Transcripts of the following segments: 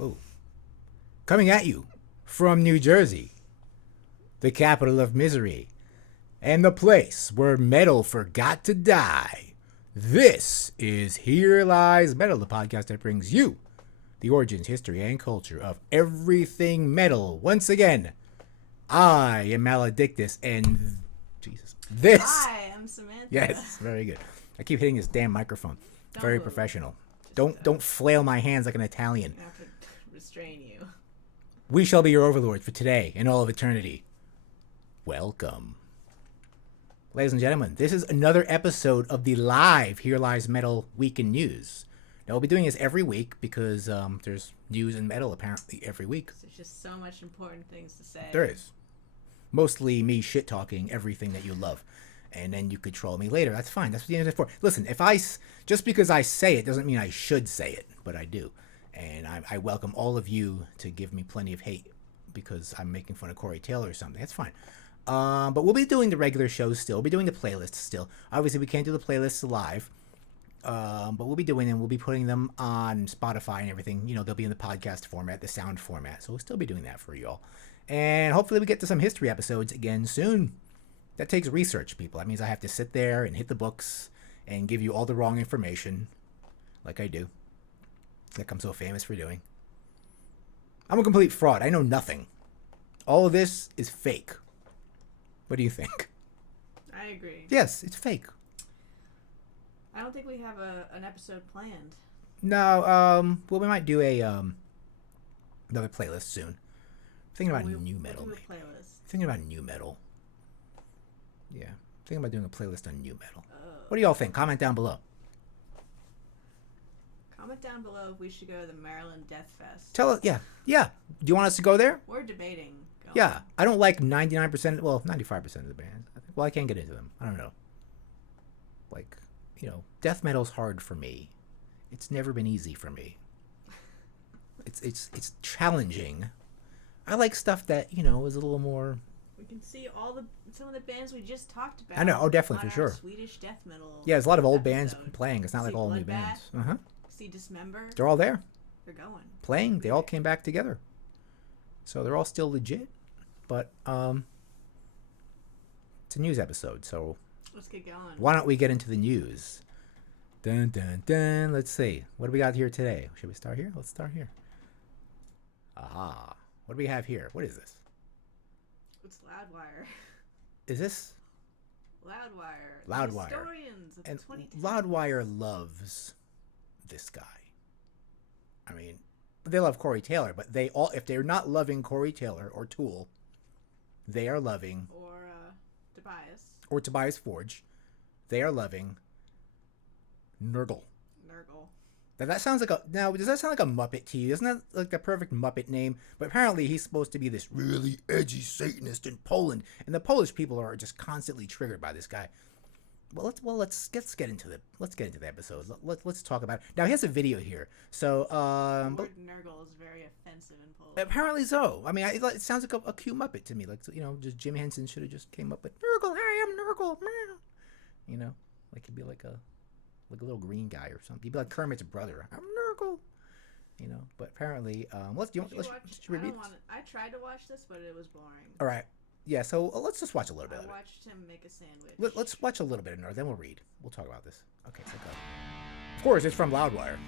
Oh. Coming at you from New Jersey, the capital of misery, and the place where metal forgot to die. This is Here Lies Metal, the podcast that brings you the origins, history, and culture of everything metal. Once again, I am Maledictus, and Jesus, this. Hi, I'm Samantha. Yes, very good. I keep hitting this damn microphone. Very move. professional. Don't flail my hands like an Italian. I have to restrain you. We shall be your overlords for today and all of eternity. Welcome. Ladies and gentlemen, this is another episode of the live Here Lies Metal Week in News. Now, we'll be doing this every week because there's news in metal apparently every week. There's just so much important things to say. There is. Mostly me shit-talking everything that you love. And then you could troll me later. That's fine. That's what the internet's for. Listen, just because I say it doesn't mean I should say it, but I do. And I welcome all of you to give me plenty of hate because I'm making fun of Cory Taylor or something. That's fine. But we'll be doing the regular shows still. We'll be doing the playlists still. Obviously, we can't do the playlists live. But we'll be doing them. We'll be putting them on Spotify and everything. You know, they'll be in the podcast format, the sound format. So we'll still be doing that for y'all. And hopefully we get to some history episodes again soon. That takes research, people. That means I have to sit there and hit the books and give you all the wrong information, like I do, like I'm so famous for doing. I'm a complete fraud. I know nothing. All of this is fake. What do you think? I agree. Yes, it's fake. I don't think we have an episode planned. No, well, we might do another playlist soon. I'm thinking about new metal. We'll do a playlist. Thinking about new metal. Yeah, thinking about doing a playlist on new metal. What do y'all think? Comment down below. Comment down below if we should go to the Maryland Death Fest. Tell us, yeah. Do you want us to go there? We're debating going. Yeah, I don't like 99%, well, 95% of the bands. Well, I can't get into them. I don't know. Like, you know, death metal's hard for me. It's never been easy for me. It's challenging. I like stuff that, you know, is a little more. We can see some of the bands we just talked about. I know, oh, definitely, for sure. Swedish death metal. Yeah, there's a lot of old episode. bands playing. It's not like all new bands. Uh-huh. See Dismember. They're all there. They're going. Playing. They all came back together. So they're all still legit. But it's a news episode, so let's get going. Why don't we get into the news? Dun dun dun. Let's see. What do we got here today? Should we start here? Let's start here. Aha. What do we have here? What is this? It's Loudwire. Is this? Loudwire. Loudwire. The historians of And 2010. Loudwire loves this guy. I mean, they love Cory Taylor, but they all, if they're not loving Cory Taylor or Tool, they are loving. Or Tobias. Or Tobias Forge. They are loving Nurgle. Now that sounds like does that sound like a Muppet to you? Isn't that like the perfect Muppet name? But apparently he's supposed to be this really edgy Satanist in Poland, and the Polish people are just constantly triggered by this guy. Let's get into the episode. Let's talk about it. Now he has a video here. So the word Nurgle is very offensive in Polish. Apparently so. I mean, it sounds like a cute Muppet to me. Like, you know, just Jim Henson should have just came up with Nurgle. I am Nurgle. You know, like he'd be like a little green guy or something. He'd be like Kermit's brother. I'm Nurgle. You know, but apparently, let's read. I tried to watch this, but it was boring. All right. Yeah, so let's just watch a little bit of it. I watched him make a sandwich. Let's watch a little bit of Nerd, then we'll read. We'll talk about this. Okay, so go. Of course, it's from Loudwire.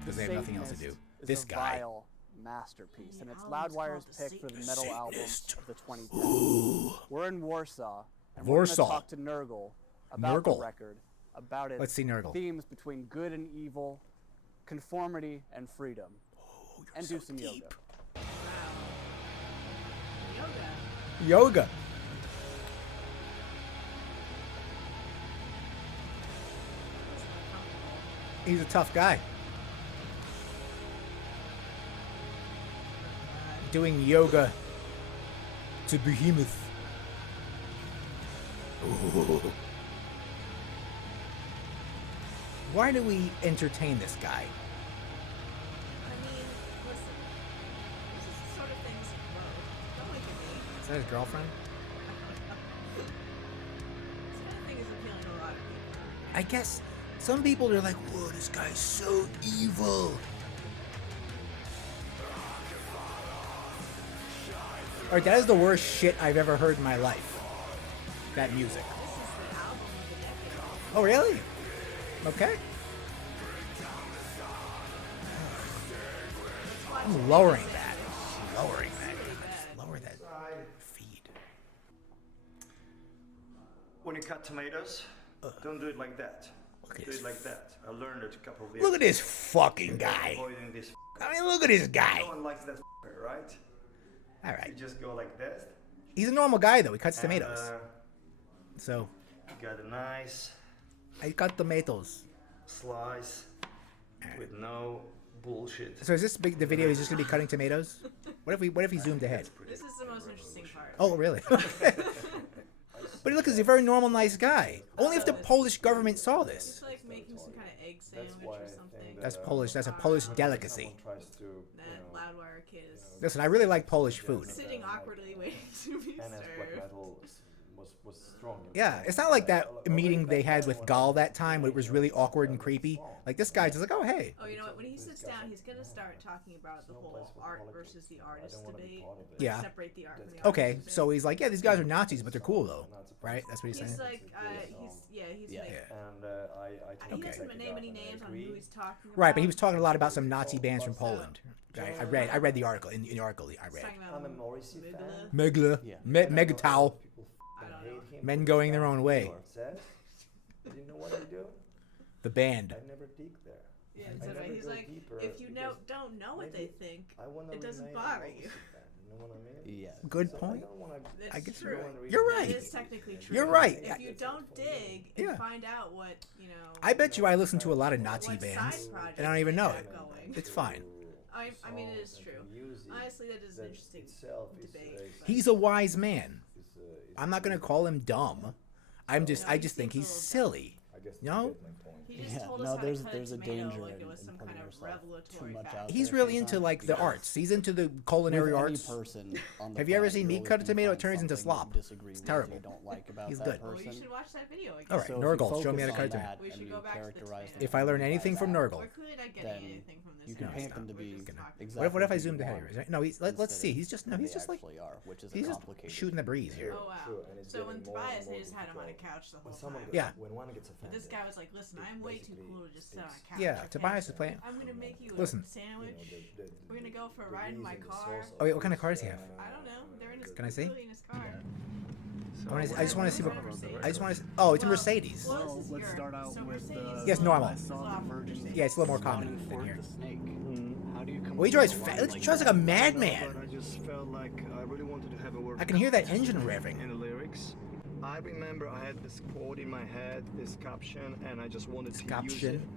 Because they have nothing else to do. This guy. Vile masterpiece, and it's Loudwire's pick for the metal album of the 2010s. We're in Warsaw, and we're going to talk to Nurgle about the record, about its themes between good and evil, conformity and freedom, and do some yoga. Wow. Yoga. He's a tough guy. Doing yoga to Behemoth. Ooh. Why do we entertain this guy? I mean, listen. This is the sort of things. Whoa, don't look at me. Is that his girlfriend? This kind of thing is appealing to a lot of people. I guess some people are like, whoa, this guy's so evil. Alright, that is the worst shit I've ever heard in my life. That music. This is the album of the decade. Oh, really? Okay. I'm lowering that. Lowering that. Just lower that feed. When you cut tomatoes, don't do it like that. Do it like that. I learned it a couple of years. Look at this fucking guy. Avoiding this. I mean, look at this guy. No one likes that, right? All You right. just go like this. He's a normal guy, though. He cuts And, tomatoes. So, you got a nice I cut tomatoes. slice with no bullshit. So is this big? The video is just gonna be cutting tomatoes? What if he zoomed ahead? This is the most interesting part. Oh, really? But look, he's a very normal, nice guy. Only if the Polish government saw It's this. like making some kind of egg sandwich or something. That's Polish. That's a Polish delicacy. That Loudwire kid is Listen, I really like Polish food. sitting awkwardly waiting to be And as black served. metal was strong. Yeah, it's not like that meeting they had with Gall that time where it was really awkward and creepy. Like this guy's just like, oh hey. Oh, you know what? When he sits down, he's gonna start talking about the whole art versus the artist debate. Yeah. Separate the art from the artist. Okay, so he's like, yeah, these guys are Nazis, but they're cool though, right? That's what he's saying. He's like, he's like, And he doesn't name any names on who he's talking about. Right, but he was talking a lot about some Nazi bands from Poland. Right, I read the article in the article I He's read. talking I'm a about Morrissey fan. Megala. Megla, Megatau, I don't know. men going their own way. Says, do you know what I do? The band. I never dig there. Yeah, I that's never right. He's go like, deeper if you because don't know what they think, I wanna it doesn't remain a bother Morrissey you. fan, you know what I mean? Yeah. Good So point. I don't wanna That's I guess true. you're That right. is technically true. You're right. If you don't dig and Yeah. find out what, you know, I bet you I listen to a lot of Nazi what bands, side project and I don't even they know have it. going. It's fine. I mean, it is true. Honestly, that is an interesting debate. but- He's a wise man. I'm not gonna call him dumb. I just think he's silly. No? He just Yeah, told us no, how there's- to cut there's a a tomato danger like it in- was in some putting kind of yourself revelatory too much fact. out He's there really into sometimes like the because arts. He's into the culinary with arts. Any person on the Have you ever planet, seen you're me always cut a gonna tomato? It find turns into something you slop. disagree It's with, terrible. You don't like about He's that good. Well, you person. should watch that video again. All right, So if you Nurgle, show me how to focus cut a on tomato. that We and should you go back to the characterize tomato. them If I learn by anything from that, Nurgle, Or could I get then anything from this? you can No, paint stop. them to We're be just talking. exactly what if I who zoomed you ahead? want Right? No, let's instead see. of He's just who he's they just like actually are, which is he's a just complicated shooting the breeze here. Oh wow. True, and it's So when getting more and Tobias, more they just had him on a difficult. couch the When whole someone time. gets, Yeah. when one gets But offended, this guy was like, "Listen, I'm way too basically cool to just sit on a couch." Yeah, okay? Tobias is playing. I'm gonna make you Listen. a sandwich. We're gonna go for a the ride in my reason, the car. source Oh wait, what kind of car does he have? I don't know. They're in his. Can I see? Clearly in his car. I just want to see what. Mercedes. I just want to. Oh, it's a Well, Mercedes. Well, Well, this is let's Europe, start out so with Mercedes Yes, normal. I is saw off the Virgin Yeah, it's a little more spawning common than for here. the snake. How do you come Well, he up drives with a fa- line he like drives that? like a madman. But I just felt like I really wanted to have a word. I can hear that engine revving. in the lyrics. I remember I had this quote in my head, this caption, and I just wanted to use it. Caption.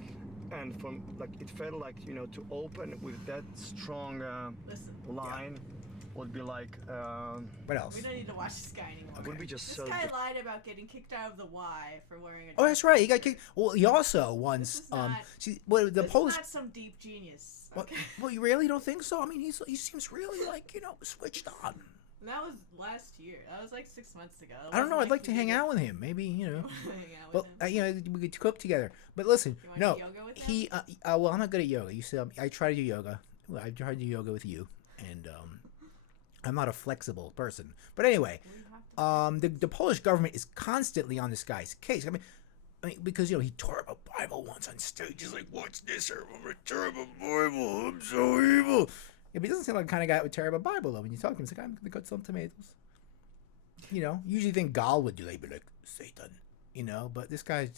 And from like it felt like to open with that strong Listen, line would be like What else? we don't need to watch this guy anymore. would be just This so. guy lied about getting kicked out of the Y for wearing a. Oh, that's right. He got kicked. Well, he also once. This is not- See, well, the This Polish. is not some deep genius. Well, Okay. well, you really don't think so? I mean, he seems really like switched on. And that was last year. That was like 6 months ago. I don't know. I'd like to hang out with him. Maybe hang out Well, with him. we could cook together. But listen, You wanna no, do yoga with him? he. Well, I'm not good at yoga. You said I try to do yoga. Well, I tried to do yoga with you, and I'm not a flexible person. But anyway, the Polish government is constantly on this guy's case. I mean, because he tore up a Bible once on stage. He's like, "What's this? I'm gonna tear up a Bible. I'm so evil." Yeah, but he doesn't seem like the kind of guy that would tear up a Bible though. When you talk to him, he's like, "I'm gonna cut some tomatoes." Usually think Gal would do. They'd be like Satan, But this guy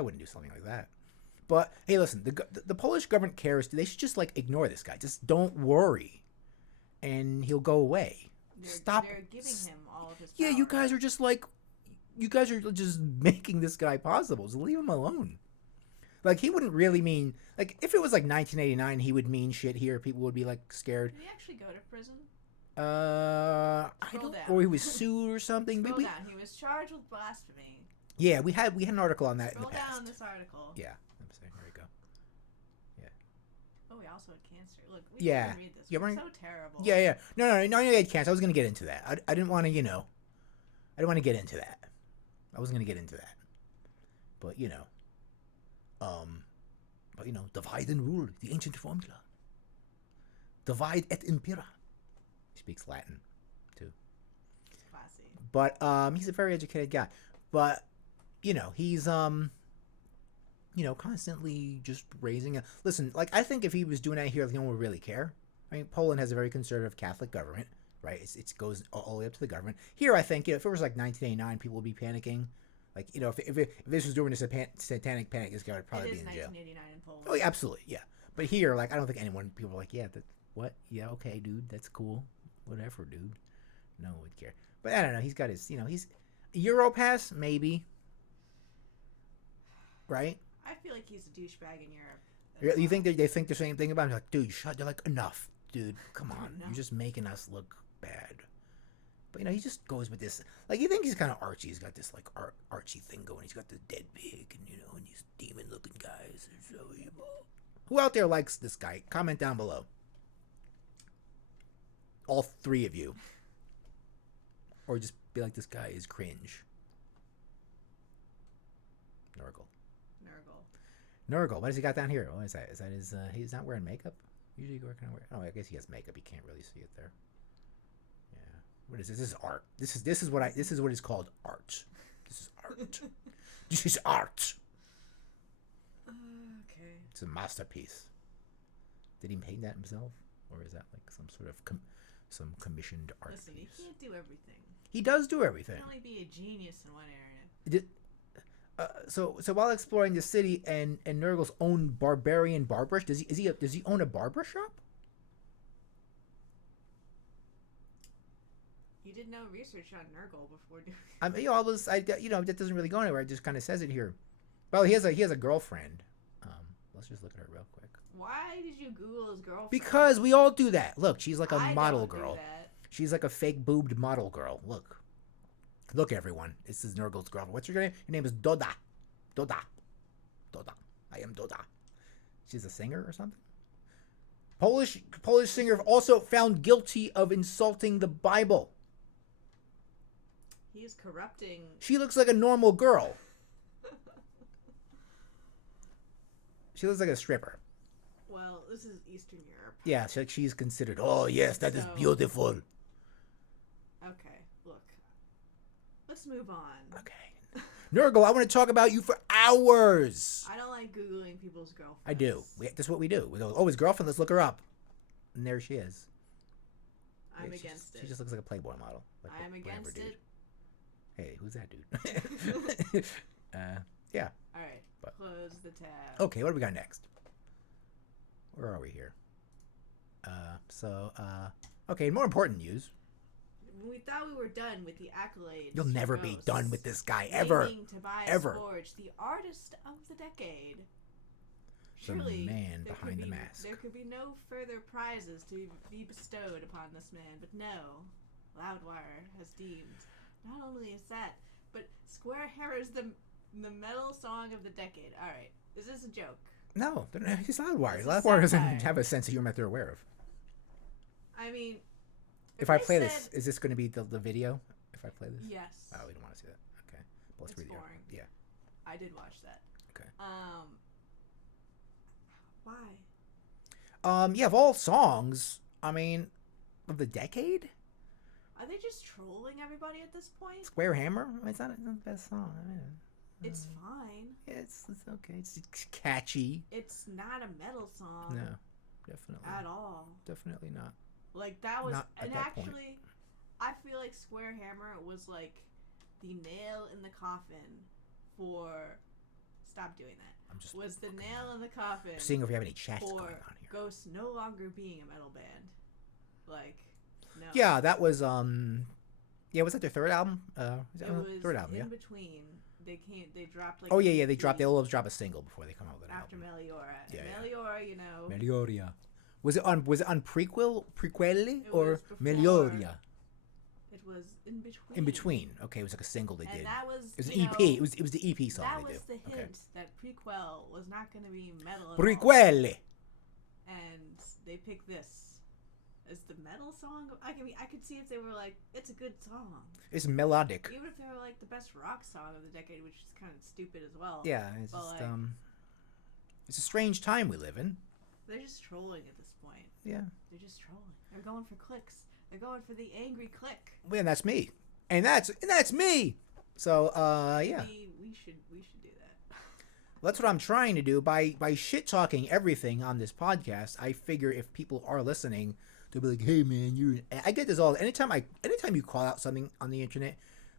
wouldn't do something like that. But hey, listen, the Polish government cares. They should just ignore this guy. Just don't worry, and he'll go away. Stop. They're giving him all of his power. Yeah, you guys are just making this guy possible. Just leave him alone. He wouldn't really mean if it was 1989, he would mean shit here. People would be scared. Did he actually go to prison? I Scroll don't, down. or he was sued or something. Scroll down. He was charged with blasphemy. Yeah, we had an article on that Scroll in the past. down this article. Yeah, I'm saying there we go. Oh, he also had cancer. Look, we Yeah. didn't read this. Yeah, We're we're- so terrible. Yeah. No, he had cancer. I was gonna get into that. I didn't want to, I didn't want to get into that. I wasn't gonna get into that. But divide and rule, the ancient formula. Divide et impera. He speaks Latin, too. But he's a very educated guy. But he's constantly just raising a... Listen, like, I think if he was doing that here, no one would really care. I mean, Poland has a very conservative Catholic government, right? It goes all the way up to the government. Here, I think, if it was like 1989, people would be panicking. Like, if this was during a satanic panic, this guy would probably be in jail. It is 1989 in Poland. Oh, yeah, absolutely, yeah. But here, like, I don't think people are like, yeah, what? Yeah, okay, dude, that's cool. Whatever, dude. No one would care. But I don't know, he's got his, he's... Europass, maybe. Right? I feel like he's a douchebag in Europe. You think they think the same thing about him? Like, dude, they're like, enough, dude, come on. You're just making us look bad. But, he just goes with this. Like, you think he's kind of Archie. He's got this, like, Archie thing going. He's got the dead pig and, and these demon-looking guys. They're so evil. Who out there likes this guy? Comment down below. All three of you. Or just be like, this guy is cringe. Nurgle. What has he got down here? What is that? Is that his... he's not wearing makeup? Usually you kind of wear... Oh, I guess he has makeup. You can't really see it there. Yeah. What is this? This is art. This is what is called art. This is art. This is art. Okay. It's a masterpiece. Did he paint that himself? Or is that like some sort of some commissioned art Listen, piece? he can't do everything. He does do everything. He can only be a genius in one area. So while exploring the city and Nurgle's own barbarian barber, does he own a barber shop? You did no research on Nurgle before doing. That doesn't really go anywhere. It just kind of says it here. Well, he has a girlfriend. Let's just look at her real quick. Why did you Google his girlfriend? Because we all do that. Look, she's like a model girl. Do that. She's like a fake boobed model girl. Look, everyone. This is Nurgle's girlfriend. What's your name? Her name is Doda. Doda. I am Doda. She's a singer or something? Polish singer also found guilty of insulting the Bible. He is corrupting. She looks like a normal girl. She looks like a stripper. Well, this is Eastern Europe. Yeah, she's considered, oh yes, that is beautiful. Okay, look. Let's move on. Okay. Nurgle, I want to talk about you for hours. I don't like Googling people's girlfriends. I do. That's what we do. We go, oh, his girlfriend, let's look her up. And there she is. I'm against it. She just looks like a Playboy model. Like I'm against it. Hey, who's that dude? Yeah. All right. Close the tab. Okay, what do we got next? Where are we here? Okay, more important news. We thought we were done with the accolades. You'll never be done with this guy, ever. Ever. Forge, the artist of the decade. Surely, the man behind the mask. There could be no further prizes to be bestowed upon this man, but no. Loudwire has deemed. Not only is that, but Square Hammer is the metal song of the decade. All right, is this a joke? No, he's Loudwire. Loudwire doesn't have a sense of humor that they're aware of. I mean, if I play this, is this going to be the video? If I play this? Yes. Oh, we don't want to see that. Okay. Well, it's boring. Yeah. I did watch that. Okay. Why? Yeah, of all songs, I mean, of the decade? Are they just trolling everybody at this point? Square Hammer? It's not the best song. I mean, it's fine. Yeah, it's okay. It's catchy. It's not a metal song. No, definitely. At all. Definitely not. Like, that was... Not at and that actually, point. I feel like Square Hammer was, like, the nail in the coffin for... Stop doing that. I'm just... Was the nail in the coffin... Seeing if we have any chats for going on here. Ghost no longer being a metal band. Like, no. Yeah, that was, Yeah, was that their third album? It was third album, in between. They dropped, like... Oh, yeah, they always drop a single before they come out with an after album. Meliora. Yeah, Meliora, you know... Melioria. Was it on prequel or before. Melioria? It was in between. In between. Okay, it was like a single they did. And that was... It was an EP. It was the EP song that they did. was the hint that Prequel was not going to be metal at Prequel! all. And they picked this as the metal song. I could see if they were like, it's a good song. It's melodic. Even if they were like the best rock song of the decade, which is kind of stupid as well. Yeah, it's but just, like, it's a strange time we live in. They're just trolling at this point. Yeah. They're just trolling. They're going for clicks. They're going for the angry click. Well, that's me. and that's me. So yeah. We should do that. That's what I'm trying to do by shit talking everything on this podcast. I figure if people are listening, they'll be like, "Hey man, I get this all anytime you call out something on the internet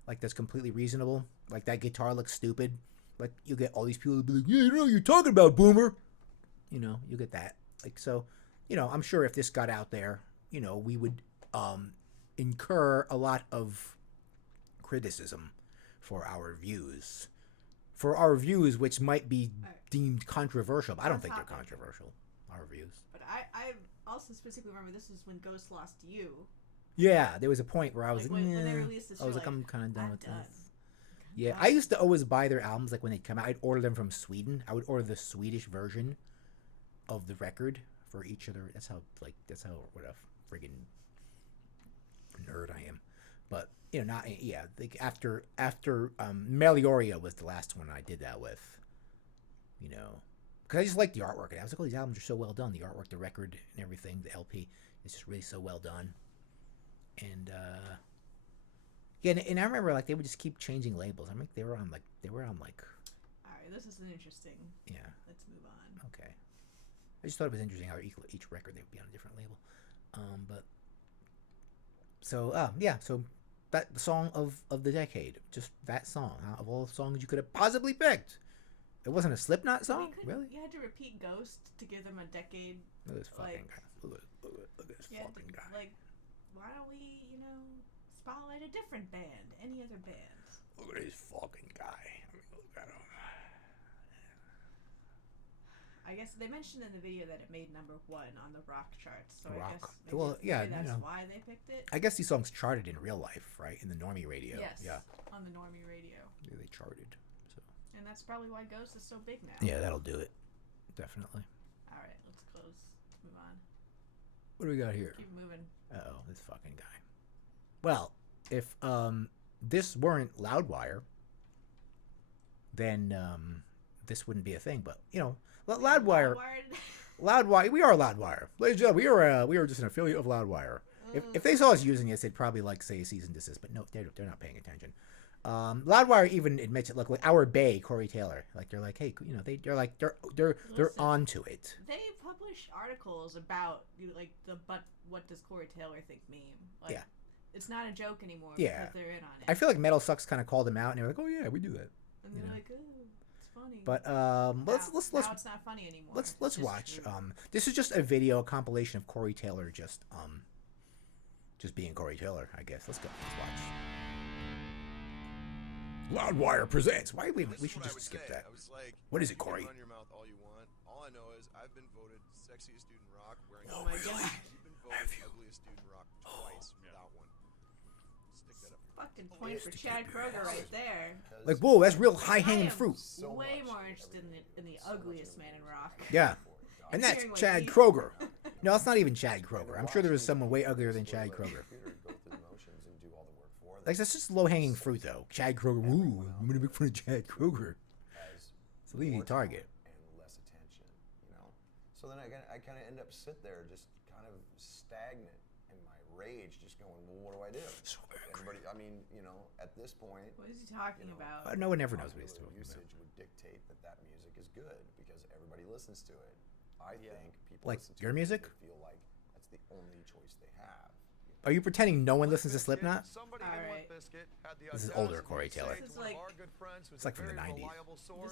like that's completely reasonable, like that guitar looks stupid, like you get all these people who be like, "Yeah, you know what you're talking about, boomer." You know, you get that. Like so, you know, I'm sure if this got out there, you know, we would incur a lot of criticism for our views. Which might be deemed controversial. But I don't think they're controversial, our views. But I also specifically remember this is when Ghost lost you. Yeah, there was a point where I was like, like, when they released this, I was like, I'm kind of done with done. this. Yeah, I used to always buy their albums like when they'd come out. I'd order them from Sweden. I would order the Swedish version of the record for each of their. That's how what a friggin' nerd I am. But you know, not like after Melioria was the last one I did that with. You know, because I just like the artwork. And I was like, oh, these albums are so well done. The artwork, the record, and everything. The LP is just really so well done. And yeah, and I remember like they would just keep changing labels. I mean, they were on like. All right, this is an interesting. Yeah. Let's move on. Okay. I just thought it was interesting how each record they would be on a different label. But so yeah, so that the song of the decade, just that song out of all the songs you could have possibly picked. It wasn't a Slipknot song, really. You had to repeat Ghost to give them a decade. Look at this fucking guy. Look at this fucking guy. Like, why don't we, spotlight a different band, any other bands? Look at this fucking guy. I mean, look at him. I guess they mentioned in the video that it made #1 on the rock charts. So rock. I guess maybe that's why they picked it. I guess these songs charted in real life, right? In the normie radio. Yes. Yeah. On the normie radio. Yeah, they charted. So. And that's probably why Ghost is so big now. Yeah, that'll do it. Definitely. All right, let's close. Let's move on. What do we got here? Keep moving. Uh-oh, this fucking guy. Well, if this weren't Loudwire, then this wouldn't be a thing. But Loudwire, we are Loudwire. Ladies and gentlemen, we are just an affiliate of Loudwire. If they saw us using this, they'd probably say cease and desist. But no, they're not paying attention. Loudwire even admits it. Look, like our Bay, Cory Taylor, like they're like, hey, they're onto it. They publish articles about what does Cory Taylor think meme. Like, yeah, it's not a joke anymore. Yeah, because they're in on it. I feel like Metal Sucks kind of called them out, and they're like, oh yeah, we do that. And they're like, oh, it's funny. But let's now it's not funny anymore. Let's watch. This is just a video compilation of Cory Taylor just being Cory Taylor, I guess. Let's go. Let's watch. Loudwire presents. Why we should just skip that. What is it, Cory? Run your mouth all you want. All I know is I've been voted sexiest dude in rock wearing. Oh my God. You've been voted ugliest dude in rock twice without one. Stick that up. Fucking point for Chad Kroeger right there. Like, whoa, that's real high-hanging fruit. Way more interested in the ugliest man in rock. Yeah, and that's Chad Kroeger. No, it's not even Chad Kroeger. I'm sure there was someone way uglier than Chad Kroeger. Like, that's just low-hanging fruit, though. Chad Kroeger. Ooh, I'm gonna make fun of Chad Kroeger. It's a leading target. And less attention, So then I kind of end up sit there, just kind of stagnant in my rage, just going, well, what do I do? So everybody, at this point. What is he talking about? No one ever knows what he's talking about. Usage would dictate that music is good because everybody listens to it. I think people like listen to your music. They feel like that's the only choice they have. Are you pretending no one listens to Slipknot? Alright. This is older Cory Taylor. This is like, it's like from the 90s.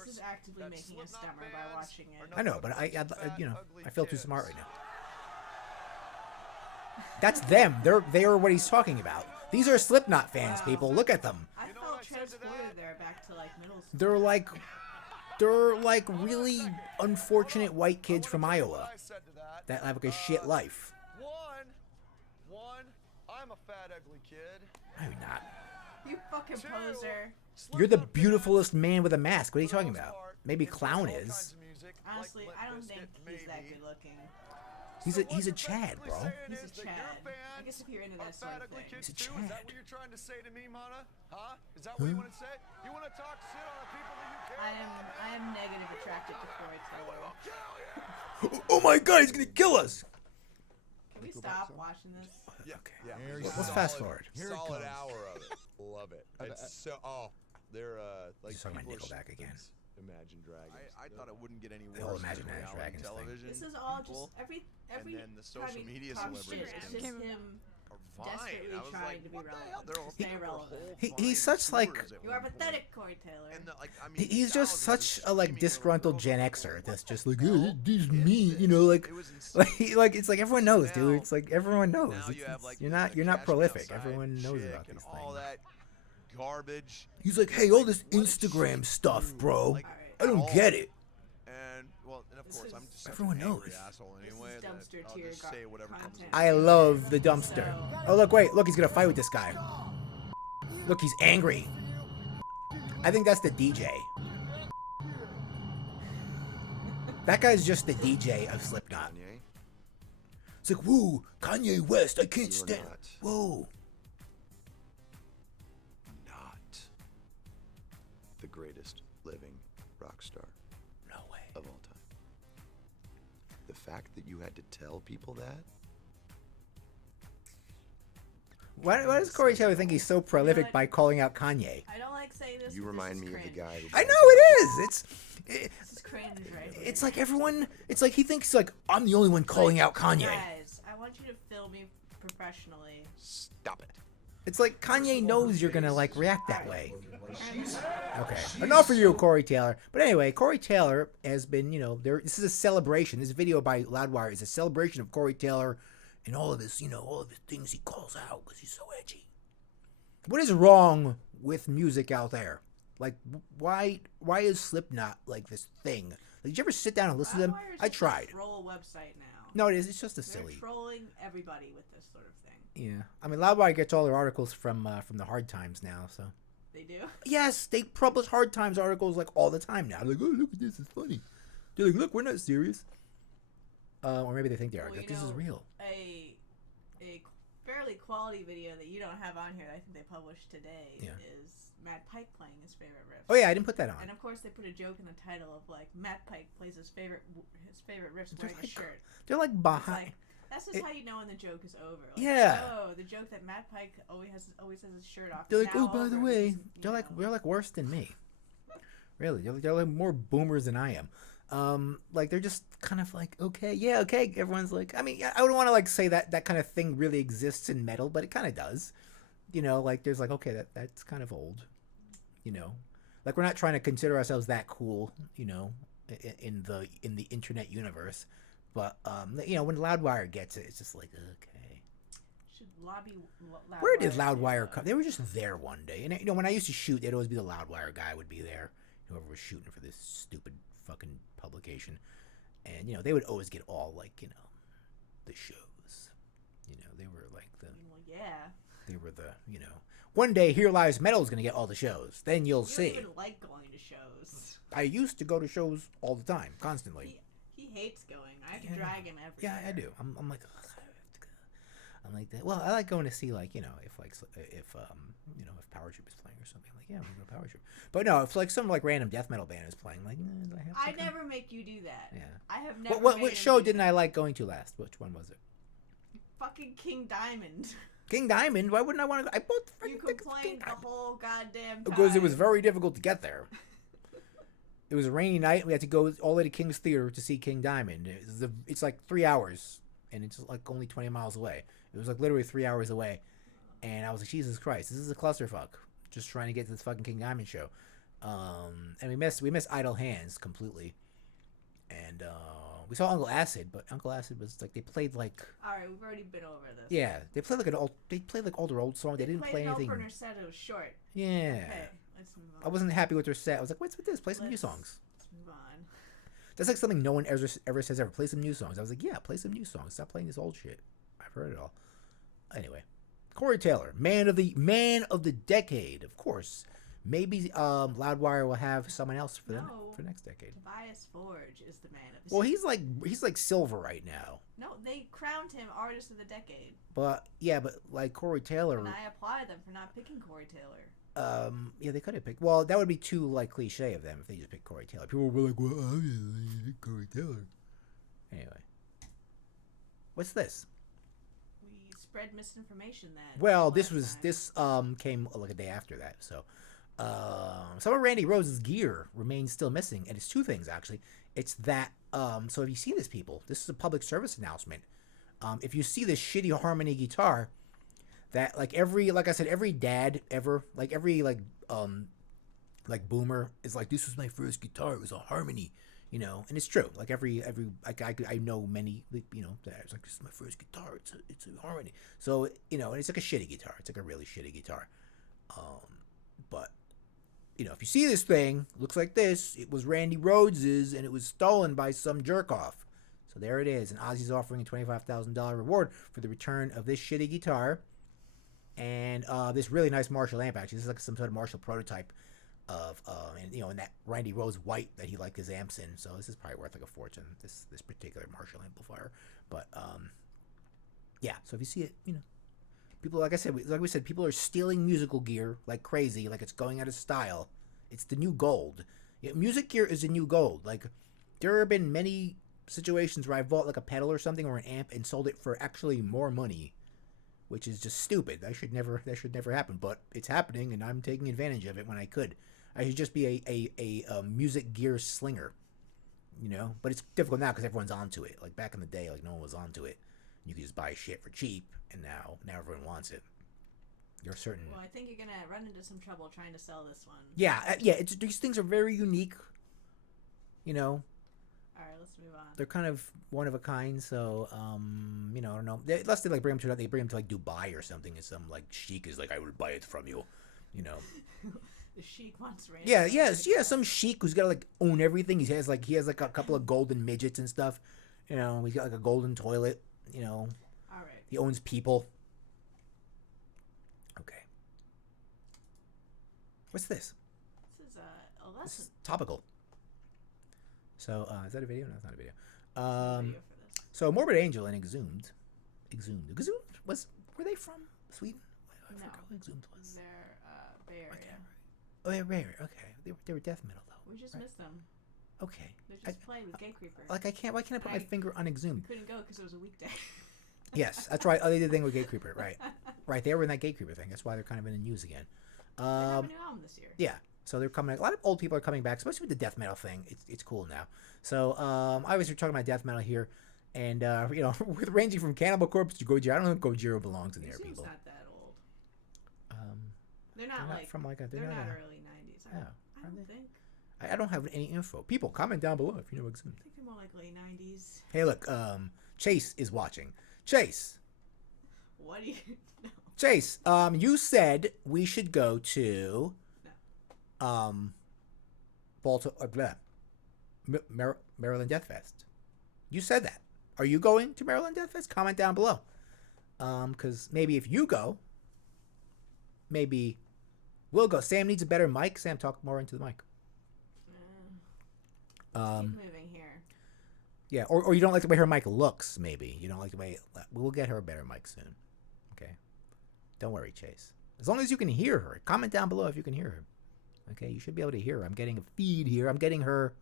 This is actively making us dumber by watching it. I know, but I feel too smart right now. That's them. They are what he's talking about. These are Slipknot fans, people. Look at them. I felt transported there back to middle school. They're like really unfortunate white kids from Iowa that have like a shit life. I'm a fat, ugly kid. No, you're not. You fucking poser. You're the beautifulest man with a mask. What are you talking about? Maybe Clown is. Honestly, I don't think he's that good looking. He's a Chad, bro. He's a Chad. I guess if you're into that sort of thing. He's a Chad. Is that what you're trying to say to me, Mana? Huh? Is that what you want to say? You want to talk shit on the people that you care? I am negative attracted to Cory Taylor. Oh my God, he's gonna kill us. we stop watching this? Yeah. Okay. Yeah. Let's fast forward. Solid hour of it. Love it. It's so. Oh, they're like. Just talking about Nickelback again. Imagine Dragons. I thought it wouldn't get any The whole worse. Imagine than Dragons thing. television. This is all people, just every and then the social time he media talks celebrities shit, it's came just him Vine. desperately I was trying like, to be what the hell? relevant. They're all Stay paying for relevant. whole He's Vine such like tours at You one are point. pathetic, Cory Taylor. And the, like, I mean, he's just thousands such of a like streaming disgruntled over Gen the Xer world. that's just like, Hell this is is me, this? you know, like It was insane. like it's like everyone knows, Now- dude. It's like everyone knows. Now you It's- have, like, you're the not Cash Me prolific. Outside Everyone knows chick about and these all things. that garbage. He's like, hey, all this What a Instagram shit stuff, dude. bro. Like, I don't at get all. it. And well, and of This course, is- I'm just such Everyone an angry knows. asshole This is anyway. that dumpster I'll tier just say whatever comes content. to I mind. love the dumpster. So- Oh look, wait, look, he's gonna fight with this guy. Look, he's angry. I think that's the DJ. That guy's just the DJ of Slipknot. Kanye, It's like, whoa, Kanye West, I can't You're stand. not. Whoa. not the greatest living rock star No way. of all time. The fact that you had to tell people that. Why does Cory Taylor think he's so prolific what? by calling out Kanye? I don't like saying this. You but remind this me is of the cringe. guy who. I know it is. This is cringe, right? here. It's like everyone. It's like he thinks like I'm the only one calling out Kanye. Guys, I want you to film me professionally. Stop it. It's like Kanye knows you're gonna like react that way. Okay, enough for you, Cory Taylor. But anyway, Cory Taylor has been, this is a celebration. This video by Loudwire is a celebration of Cory Taylor and all of his, all of the things he calls out because he's so edgy. What is wrong with music out there? Like, why is Slipknot like this thing? Like, did you ever sit down and listen to them? Loudwire is I just tried. A troll website now. No, it is. It's just a They're silly. trolling everybody with this sort of thing. Yeah, I mean, Loudwire gets all their articles from the Hard Times now, so. They do. Yes, they publish Hard Times articles like all the time now. They're like, oh, look at this, it's funny. They're like, look, we're not serious. Or maybe they think they are. Well, Like, this is real. A fairly quality video that you don't have on here that I think they published today is Matt Pike playing his favorite riffs. Oh yeah, I didn't put that on. And of course they put a joke in the title of like Matt Pike plays his favorite riffs wearing a shirt. They're like It's behind. like, that's just how you know when the joke is over. Like, Yeah. Oh, the joke that Matt Pike always has his shirt off. They're is like, now oh, by the over way, because, you they're know. like worse than me. Really, they're like more boomers than I am. Like they're just kind of like, okay, yeah, okay. Everyone's like, I mean, I wouldn't want to like say that kind of thing really exists in metal, but it kind of does. Like there's like, okay, that's kind of old. Like we're not trying to consider ourselves that cool, in the internet universe. But when Loudwire gets it, it's just like, okay. Should lobby Loudwire. Where did Loudwire come? They were just there one day, and when I ususe to shoot, it'd always be the Loudwire guy would be there, whoever was shooting for this stupid fucking publication, and they would always get all like the shows. They were like the. Well, yeah. They were the One day, Here Lies Metal is gonna get all the shows. Then you'll You see. don't even like going to shows. I used to go to shows all the time, constantly. He hates going. I have to drag him everywhere. Yeah, I do. I'm like, ugh, I have to go. I'm like that. Well, I like going to see like if Power Trip is playing or something. I'm like, yeah, I'm gonna go to Power Trip. But no, if like some like random death metal band is playing, like, do I have to I go? never make you do that. Yeah. I have never. What made him show do didn't that. I like going to last? Which one was it? Fucking King Diamond. King Diamond. Why wouldn't I want to go? I bought the You freaking tickets for King complained the Diamond whole goddamn time. because it was very difficult to get there. It was a rainy night. We had to go all the way to King's Theater to see King Diamond. It's like 3 hours, and it's like only 20 miles away. It was like literally 3 hours away, and I was like, Jesus Christ, this is a clusterfuck. Just trying to get to this fucking King Diamond show, and we missed Idle Hands completely, and we saw Uncle Acid, but Uncle Acid was like they played like. All right, we've already been over this. Yeah, they played like older old song. They didn't played play an anything. opener set. It was short. Yeah. Okay, let's move on. I wasn't happy with their set. I was like, what's with this? Play some new songs. Let's move on. That's like something no one ever says ever. Play some new songs. I was like, yeah, play some new songs. Stop playing this old shit. I've heard it all. Anyway, Cory Taylor, man of the decade, of course. Maybe Loudwire will have someone else for next decade. Tobias Forge is the man of the Well, he's like silver right now. No, they crowned him artist of the decade. But like Cory Taylor. And I applaud them for not picking Cory Taylor. Yeah, they could have picked. Well, that would be too like cliche of them if they just picked Cory Taylor. People would be like, "Well, I Cory Taylor." Anyway, what's this? spread misinformation then. Well, this came like a day after that. So some of Randy Rhoads' gear remains still missing, and it's two things actually. It's that so if you see this, people, this is a public service announcement. If you see this shitty harmony guitar, that like I said, every dad ever, like every like boomer is like, this was my first guitar. It was a harmony, you know, and it's true. Like every like I know many, you know, dads like, this is my first guitar. It's a harmony. So you know, and it's like a shitty guitar. It's like a really shitty guitar. But you know, if you see this thing, looks like this. It was Randy Rhoads's, and it was stolen by some jerk off. So there it is. And Ozzy's offering a $25,000 reward for the return of this shitty guitar. And this really nice Marshall amp, actually. This is like some sort of Marshall prototype of, and you know, in that Randy Rhoads white that he liked his amps in. So this is probably worth like a fortune, this particular Marshall amplifier. But yeah, so if you see it, you know, people, like we said, people are stealing musical gear like crazy, like it's going out of style. It's the new gold. Yeah, music gear is the new gold. Like there have been many situations where I bought like a pedal or something or an amp and sold it for actually more money, which is just stupid. That should never happen, but it's happening, and I'm taking advantage of it when I could. I should just be a music gear slinger, you know. But it's difficult now because everyone's onto it. Like back in the day, like no one was onto it. You could just buy shit for cheap, and now everyone wants it. You're certain. Well, I think you're gonna run into some trouble trying to sell this one. Yeah. These things are very unique, you know. All right, let's move on. They're kind of one of a kind, so you know, I don't know. Unless they like bring them to like Dubai or something, and some like sheik is like, I would buy it from you, you know. The sheik wants Randy. Yeah. Some sheik who's gotta like own everything. He has like a couple of golden midgets and stuff. You know, he's got like a golden toilet. You know. All right. He owns people. Okay. What's this? This is a lesson. This is topical. So, is that a video? No, it's not a video. Video for this. So, Morbid Angel and Exhumed. Were they from Sweden? I No. forgot who Exhumed was. They're Bay Area. Okay. Oh, yeah, Bay Area. Okay. They were death metal, though. We just missed them. Okay. They just played with Gay Creeper. Like, why can't I put my finger on Exhumed? Couldn't go because it was a weekday. Yes, that's right. Oh, they did the thing with Gay Creeper, right. Right, they were in that Gay Creeper thing. That's why they're kind of in the news again. They have a new album this year. Yeah. So they're coming. A lot of old people are coming back, especially with the death metal thing. It's cool now. So obviously we're talking about death metal here, and you know, with ranging from Cannibal Corpse to Gojira. I don't think Gojira belongs in there, Exhumed's people. not that old. They're not they're not early 90s. I don't think. I don't have any info. People, comment down below if you know Exhumed. I think they're more like late 90s. Hey, look, Chase is watching. Chase. What do you know? Chase, you said we should go to Maryland Death Fest. You said that. Are you going to Maryland Death Fest? Comment down below. Because maybe if you go, maybe we'll go. Sam needs a better mic. Sam, talk more into the mic. Keep moving here. Yeah, or you don't like the way her mic looks, maybe. You don't like the way... We'll get her a better mic soon. Okay? Don't worry, Chase. As long as you can hear her. Comment down below if you can hear her. Okay? You should be able to hear her. I'm getting a feed here. I'm getting her...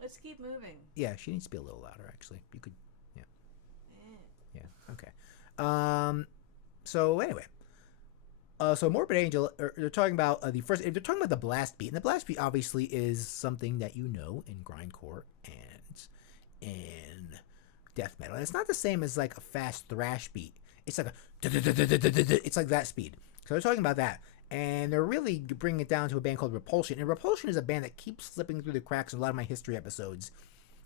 Let's keep moving. Yeah, she needs to be a little louder, actually. You could... Yeah. Yeah, okay. So, anyway. So Morbid Angel, they're talking about they're talking about the blast beat. And the blast beat obviously is something that you know in grindcore and in death metal. And it's not the same as like a fast thrash beat. It's like it's like that speed. So they're talking about that. And they're really bringing it down to a band called Repulsion. And Repulsion is a band that keeps slipping through the cracks of a lot of my history episodes.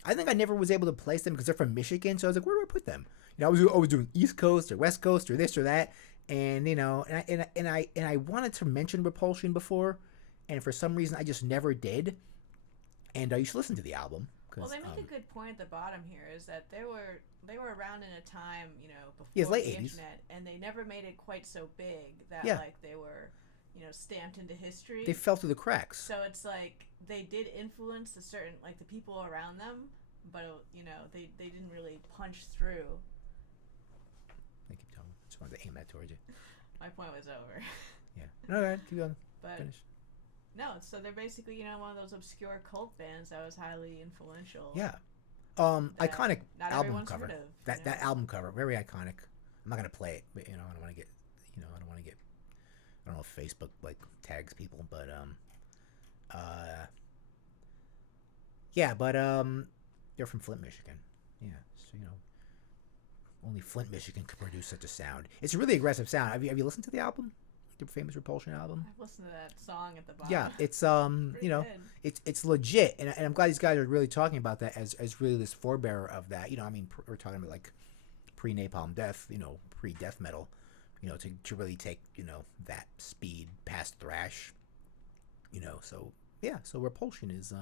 I think I never was able to place them because they're from Michigan. So I was like, where do I put them? You know, I was always doing East Coast or West Coast or this or that. And you know, and I wanted to mention Repulsion before, and for some reason I just never did. And you should listen to the album. Well, they make a good point at the bottom here is that they were around in a time, you know, before late the 80s. internet, and they never made it quite so big that like they were, you know, stamped into history. They fell through the cracks. So it's like they did influence the certain like the people around them, but you know they didn't really punch through. I keep telling. I just wanted to aim that towards you. My point was over. Yeah. No, go ahead. Keep going. But finish. No, so they're basically, you know, one of those obscure cult bands that was highly influential. Yeah. Iconic album cover. Heard of, that album cover, very iconic. I'm not gonna play it, but I don't want to get, I don't know if Facebook like tags people, but yeah, but they're from Flint, Michigan. Yeah, so only Flint, Michigan could produce such a sound. It's a really aggressive sound. Have you listened to the album? The famous Repulsion album? I've listened to that song at the bottom. Yeah, it's good. it's legit, and I'm glad these guys are really talking about that as really this forebearer of that. We're talking about like pre-Napalm Death, pre-death metal, to really take that speed past thrash, so yeah, so Repulsion is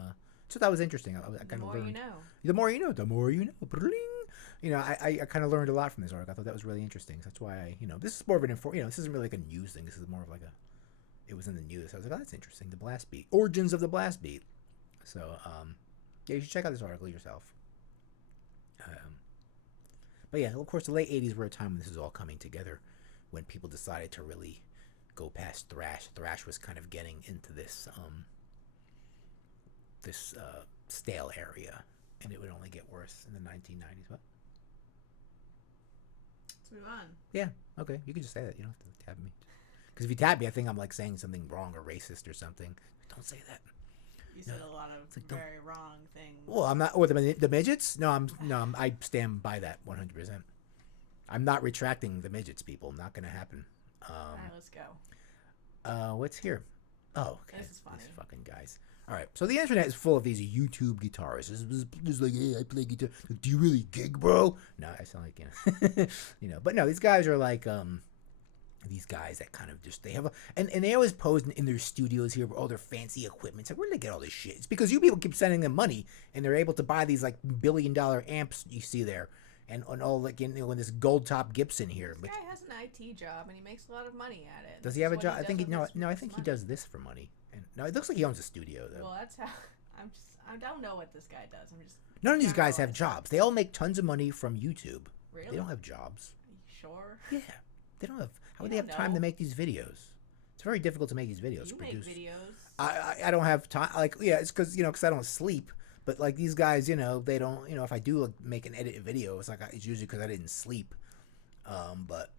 so that was interesting. I kind of learned. The more you know. The more you know. I kind of learned a lot from this article. I thought that was really interesting. So that's why this is more of an this isn't really like a news thing. This is more of like it was in the news. I was like, oh, that's interesting. The blast beat, origins of the blast beat. So yeah, you should check out this article yourself. But yeah, of course, the late '80s were a time when this was all coming together, when people decided to really go past thrash. Thrash was kind of getting into this stale area, and it would only get worse in the 1990s. What? Let's move on. Yeah, okay. You can just say that. You don't have to tab me. Because if you tab me, I think I'm like saying something wrong or racist or something. Don't say that. You said a lot of very wrong things. Well, I'm not. Or the midgets? No, I stand by that 100%. I'm not retracting the midgets, people. Not going to happen. All right, let's go. What's here? Oh, okay. This is funny. These fucking guys. All right, so the internet is full of these YouTube guitarists. It's like, hey, I play guitar. Like, do you really gig, bro? No, I sound like, But no, these guys are like, these guys that kind of just, they have and they always pose in their studios here with all their fancy equipment. It's like, where do they get all this shit? It's because you people keep sending them money, and they're able to buy these like $1 billion amps you see there. And all like in this gold top Gibson here. This guy has an IT job and he makes a lot of money at it. Does he have a job? I think I think he does this for money. And no, it looks like he owns a studio though. Well, that's how I don't know what this guy does. None of these guys have jobs. They all make tons of money from YouTube. Really? They don't have jobs. Are you sure? Yeah. They don't have. How would they have time to make these videos? It's very difficult to make these videos. You make videos. I don't have time. Like, yeah, it's because I don't sleep. But like these guys, they don't. If I do make an edit video, it's usually because I didn't sleep. But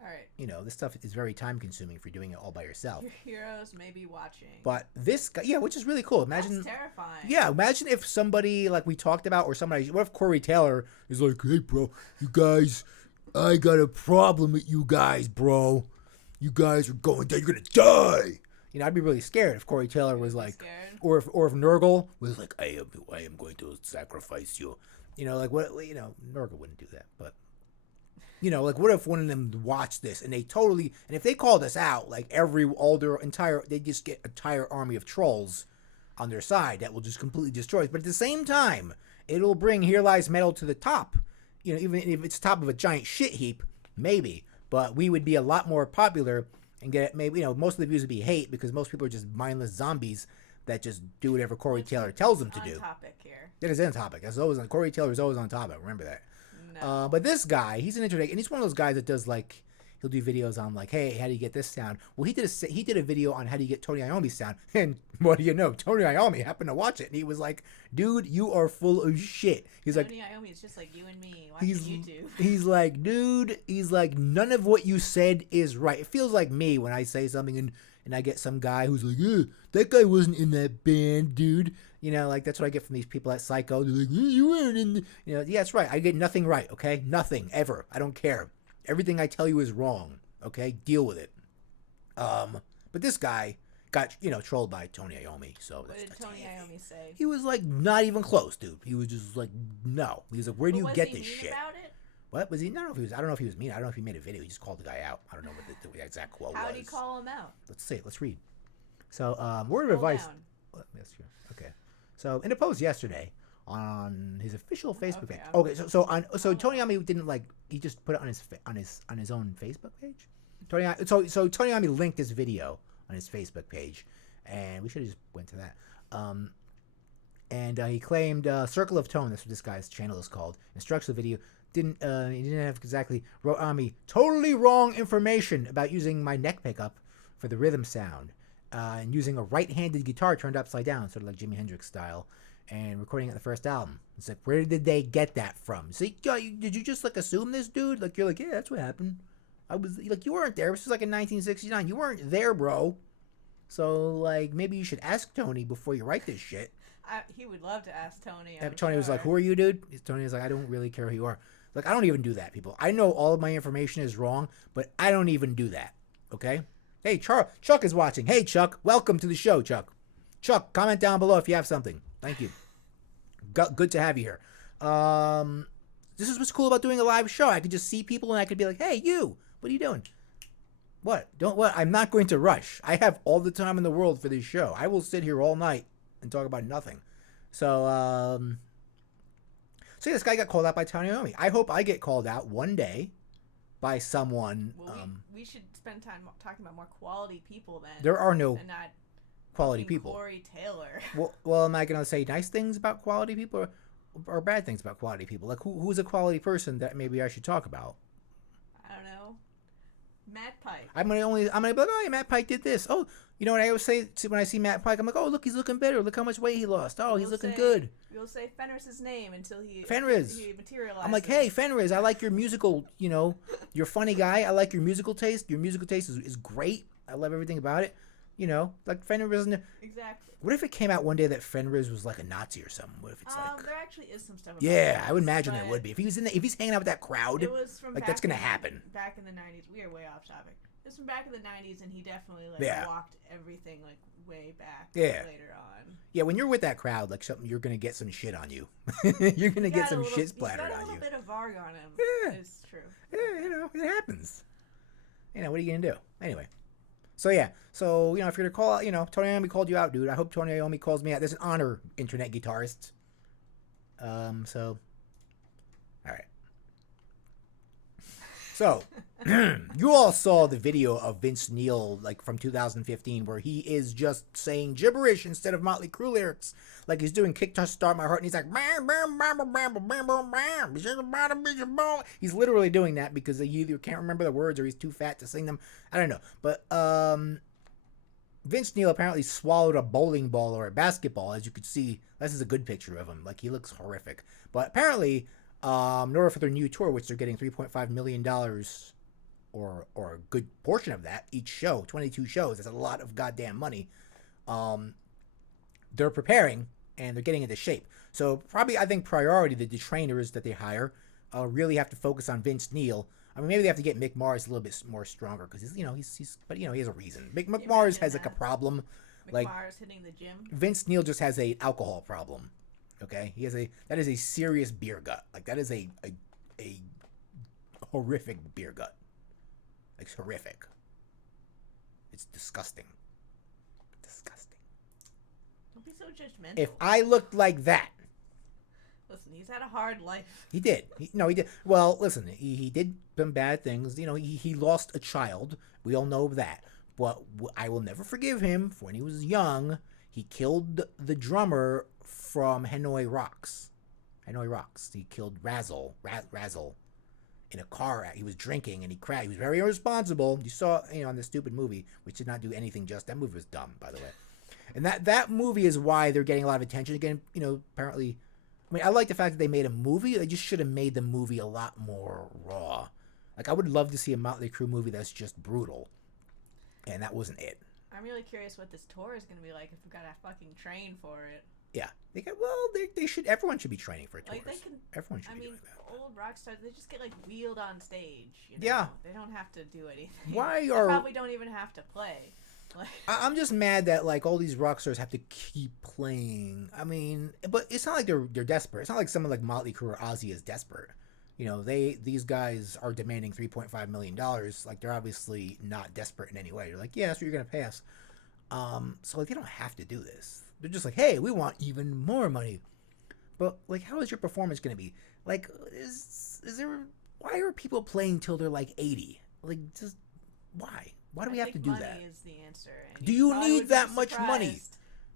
all right, this stuff is very time consuming if you're doing it all by yourself. Your heroes may be watching. But this guy, yeah, which is really cool. Imagine that's terrifying. Yeah, imagine if somebody like we talked about, or somebody. What if Cory Taylor is like, hey, bro, you guys, I got a problem with you guys, bro. You guys are going down. You're gonna die. I'd be really scared if Cory Taylor was like, or if Nurgle was like, I am going to sacrifice you. Like what? Nurgle wouldn't do that, but like what if one of them watched this and and if they called us out, like they just get an entire army of trolls on their side that will just completely destroy us. But at the same time, it'll bring Here Lies Metal to the top. Even if it's top of a giant shit heap, maybe, but we would be a lot more popular. And get maybe most of the views would be hate because most people are just mindless zombies that just do whatever Cory Taylor tells them to do. Topic here. That is on topic. That's always on. Cory Taylor is always on topic. Remember that. No. But this guy, he's an internet, and he's one of those guys that does like he'll do videos on like, hey, how do you get this sound? Well, he did a video on how do you get Tony Iommi's sound, and what do you know? Tony Iommi happened to watch it, and he was like, dude, you are full of shit. He's Tony Iommi is just like you and me watching YouTube. He's like, dude, none of what you said is right. It feels like me when I say something and I get some guy who's like, that guy wasn't in that band, dude. Like that's what I get from these people at Psycho. They're like, you weren't in yeah, that's right. I get nothing right, okay? Nothing, ever. I don't care. Everything I tell you is wrong, okay? Deal with it. But this guy got, trolled by Tony Iommi. So what did Tony Iommi say? He was like, not even close, dude. He was just like, no. He was like, where do you get this shit? About it? What was he? I don't know if he was mean. I don't know if he made a video. He just called the guy out. I don't know what the exact quote was. How did he call him out? Let's see. Let's read. So, word of advice. That's true. Okay. So, in a post yesterday on his official Facebook page. Okay. So Tony Iommi didn't he just put it on his own Facebook page. So Tony Iommi linked this video on his Facebook page, and we should have just went to that. And he claimed Circle of Tone. That's what this guy's channel is called. Instructs the video. He didn't have exactly. Wrote Iommi totally wrong information about using my neck pickup for the rhythm sound, and using a right-handed guitar turned upside down, sort of like Jimi Hendrix style. and recording at the first album. It's like, where did they get that from? See, did you just like assume this, dude? Like, you're like, yeah, that's what happened. I was like, you weren't there. This was like in 1969. You weren't there, bro. So like, maybe you should ask Tony before you write this shit. He would love to ask Tony. Tony was like, who are you, dude? Tony was like, I don't really care who you are. Like, I don't even do that, people. I know all of my information is wrong, but I don't even do that. Okay? Hey, Chuck is watching. Hey, Chuck. Welcome to the show, Chuck. Chuck, comment down below if you have something. Thank you. Good to have you here. This is what's cool about doing a live show. I could just see people and I could be like, hey, you, what are you doing? What? I'm not going to rush. I have all the time in the world for this show. I will sit here all night and talk about nothing. So this guy got called out by Tony Iommi. I hope I get called out one day by someone. Well, we should spend time talking about more quality people then. There are no and not quality people. Cory Taylor. Well, am I going to say nice things about quality people or bad things about quality people? Like, who's a quality person that maybe I should talk about? I don't know. Matt Pike. I'm gonna be like, oh, yeah, Matt Pike did this. Oh, you know what I always say when I see Matt Pike? I'm like, oh, look, he's looking better. Look how much weight he lost. Oh, he's looking good. You'll say Fenris's name until he materializes. I'm like, hey, Fenris, I like your musical, you're a funny guy. I like your musical taste. Your musical taste is great. I love everything about it. Like Fenris isn't. Exactly. What if it came out one day that Fenris was like a Nazi or something? What if it's like? There actually is some stuff. Yeah, I would imagine there would be. If he's hanging out with that crowd, it was from like that's gonna happen. Back in the 90s, we are way off topic. It was from back in the 90s, and he definitely walked everything like way back. Later on. Yeah, when you're with that crowd, like something, you're gonna get some shit on you. You're gonna get some shit splattered on you. He's got a little bit of Varg on him. Yeah, it's true. Yeah, it happens. What are you gonna do? Anyway. So if you're gonna call out, Tony Iommi called you out, dude. I hope Tony Iommi calls me out. There's an honor, internet guitarist. All right. So, you all saw the video of Vince Neil, like from 2015, where he is just saying gibberish instead of Motley Crue lyrics. Like he's doing Kick to Start My Heart, and he's like, bam, bam, bam, bam, bam, bam, bam, bam. He's literally doing that because he either can't remember the words or he's too fat to sing them. I don't know. But Vince Neil apparently swallowed a bowling ball or a basketball, as you could see. This is a good picture of him. Like, he looks horrific. But apparently, in order for their new tour, which they're getting $3.5 million or a good portion of that each show, 22 shows, that's a lot of goddamn money. They're preparing and they're getting into shape. So probably, I think, priority, the trainers that they hire really have to focus on Vince Neil. I mean, maybe they have to get Mick Mars a little bit more stronger because but he has a reason. Mick Mars has like a problem. Mick Mars hitting the gym. Vince Neil just has a alcohol problem. Okay, that is a serious beer gut. Like, that is a horrific beer gut. Like, horrific. It's disgusting. Don't be so judgmental. If I looked like that. Listen, he's had a hard life. He did. He did. Well, listen, he did some bad things. He lost a child. We all know that. But I will never forgive him for when he was young. He killed the drummer from Hanoi Rocks. He killed Razzle in a car. He was drinking and he crashed. He was very irresponsible. You saw, in the stupid movie, which did not do anything just. That movie was dumb, by the way. And that movie is why they're getting a lot of attention. Again, apparently, I mean, I like the fact that they made a movie. They just should have made the movie a lot more raw. Like, I would love to see a Motley Crue movie that's just brutal. And that wasn't it. I'm really curious what this tour is going to be like if we've got to fucking train for it. Yeah. They should. Everyone should be training for tours. Everyone should be doing that. Old rock stars, they just get, wheeled on stage. Yeah. They don't have to do anything. They probably don't even have to play. I'm just mad that all these rock stars have to keep playing. I mean, but it's not like they're desperate. It's not like someone like Motley Crue or Ozzy is desperate. These guys are demanding $3.5 million. Like, they're obviously not desperate in any way. They're like, yeah, that's what you're gonna pay us. So they don't have to do this. They're just like, hey, we want even more money. But how is your performance gonna be? Like, is there? Why are people playing till they're 80? Just why? Why do we have to do that? Money is the answer. Do you need that much money?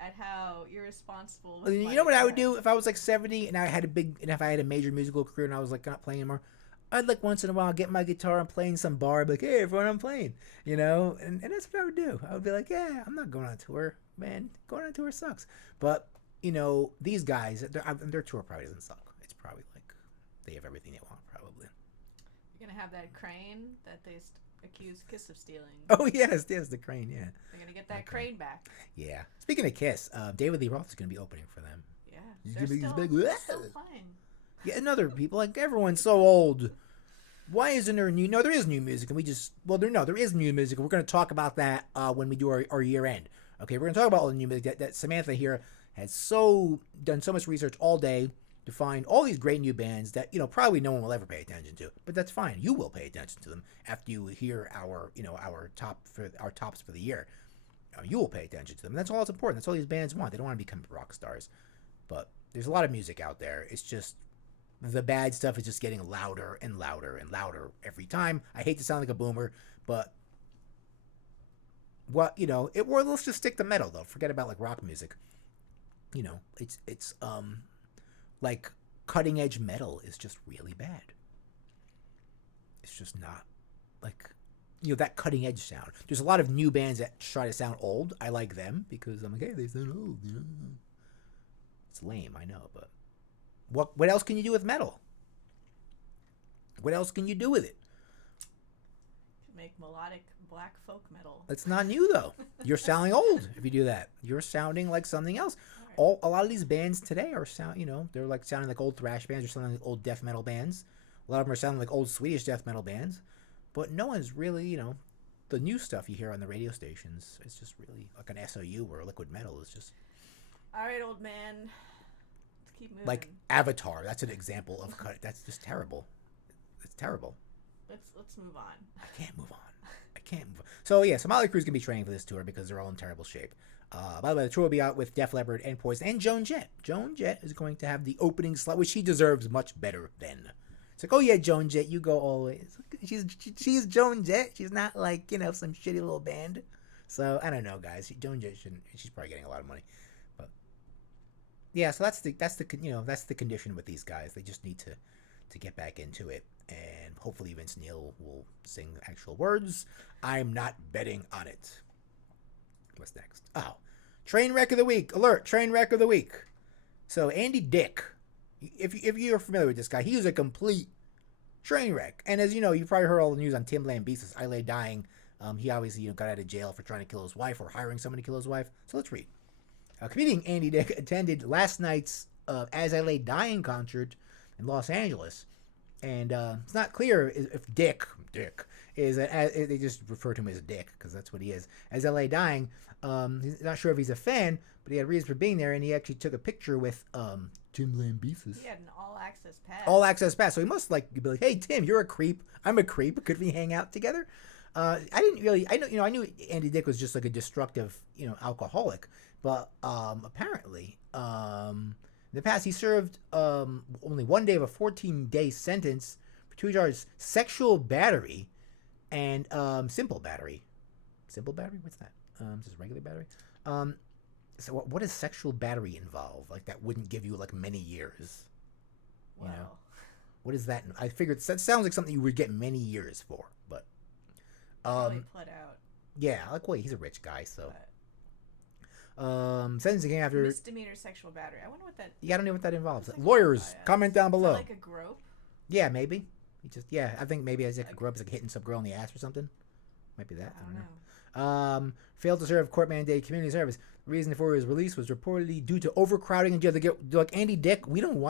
At how irresponsible. You know what I would do if I was 70 and if I had a major musical career and I was not playing anymore? I'd once in a while get my guitar and play in some bar, be like, hey, everyone, I'm playing, and that's what I would do. I would be like, yeah, I'm not going on tour, man. Going on tour sucks. But these guys, their tour probably doesn't suck. It's probably like they have everything they want, probably. You're going to have that crane that they accused Kiss of stealing. Oh, yes, the crane, yeah. They're going to get that crane back. Yeah. Speaking of Kiss, David Lee Roth is going to be opening for them. Yeah. They're still playing. Yeah, and other people, like, everyone's so old. Why isn't there new? No, there is new music, and there is new music. We're going to talk about that when we do our year end. Okay, we're going to talk about all the new music that Samantha here has done so much research all day to find all these great new bands that probably no one will ever pay attention to, but that's fine. You will pay attention to them after you hear our tops for the year. You will pay attention to them. And that's all that's important. That's all these bands want. They don't want to become rock stars, but there's a lot of music out there. It's just the bad stuff is just getting louder and louder and louder every time. I hate to sound like a boomer, but let's just stick to metal though. Forget about like rock music. It's like cutting edge metal is just really bad. It's just not like that cutting edge what There's a lot of new bands that try to sound old. I like them because I'm like, hey, they sound old. It's lame, I know, but what else can you do with metal? What else can you do with it? Make melodic black folk metal. It's not new though. You're sounding old if you do that. You're sounding like something else. A lot of these bands today are they're like sounding like old thrash bands or sounding like old death metal bands. A lot of them are sounding like old Swedish death metal bands. But no one's really, the new stuff you hear on the radio stations, it's just really like an SOU or Liquid Metal is just. All right, old man. Let's keep moving. Like Avatar, that's an example of cut. That's just terrible. It's terrible. Let's move on. I can't move on. So yeah, Motley Crue's gonna be training for this tour because they're all in terrible shape. By the way, the tour will be out with Def Leppard and Poison and Joan Jett. Joan Jett is going to have the opening slot, which she deserves much better than. It's like, oh yeah, Joan Jett, you go always. She's Joan Jett. She's not like some shitty little band. So I don't know, guys. Joan Jett shouldn't. She's probably getting a lot of money, but yeah. So that's the condition with these guys. They just need to get back into it, and hopefully Vince Neil will sing actual words. I'm not betting on it. What's next? Oh, train wreck of the week. Alert! Train wreck of the week. So Andy Dick, if you're familiar with this guy, he was a complete train wreck. And as you know, you probably heard all the news on Tim Lambesis, I Lay Dying. He obviously got out of jail for trying to kill his wife or hiring someone to kill his wife. So let's read. Comedian Andy Dick attended last night's As I Lay Dying concert in Los Angeles. And it's not clear if Dick is, they just refer to him as Dick because that's what he is. As I Lay Dying, he's not sure if he's a fan, but he had reasons for being there, and he actually took a picture with Tim Lambesis. He had an all-access pass. All-access pass. So he must be like, hey, Tim, you're a creep. I'm a creep. Could we hang out together? I knew Andy Dick was just like a destructive, alcoholic, but apparently, in the past, he served only 1 day of a 14-day sentence for 2 charges: sexual battery and simple battery. Simple battery? What's that? Just regular battery? So what does sexual battery involve? Like that wouldn't give you like many years. Wow. What is that? I figured that sounds like something you would get many years for, but really put out. Yeah, like wait, he's a rich guy, so. Sentencing came after misdemeanor sexual battery. I wonder what that. Yeah, I don't know what that involves. Lawyers, comment down below. Like a grope. Yeah, maybe. I think maybe as like a grope is like hitting some girl in the ass or something. Might be that. I don't know. Failed to serve court-mandated community service. The reason for his release was reportedly due to overcrowding in jail. They're like, Andy Dick,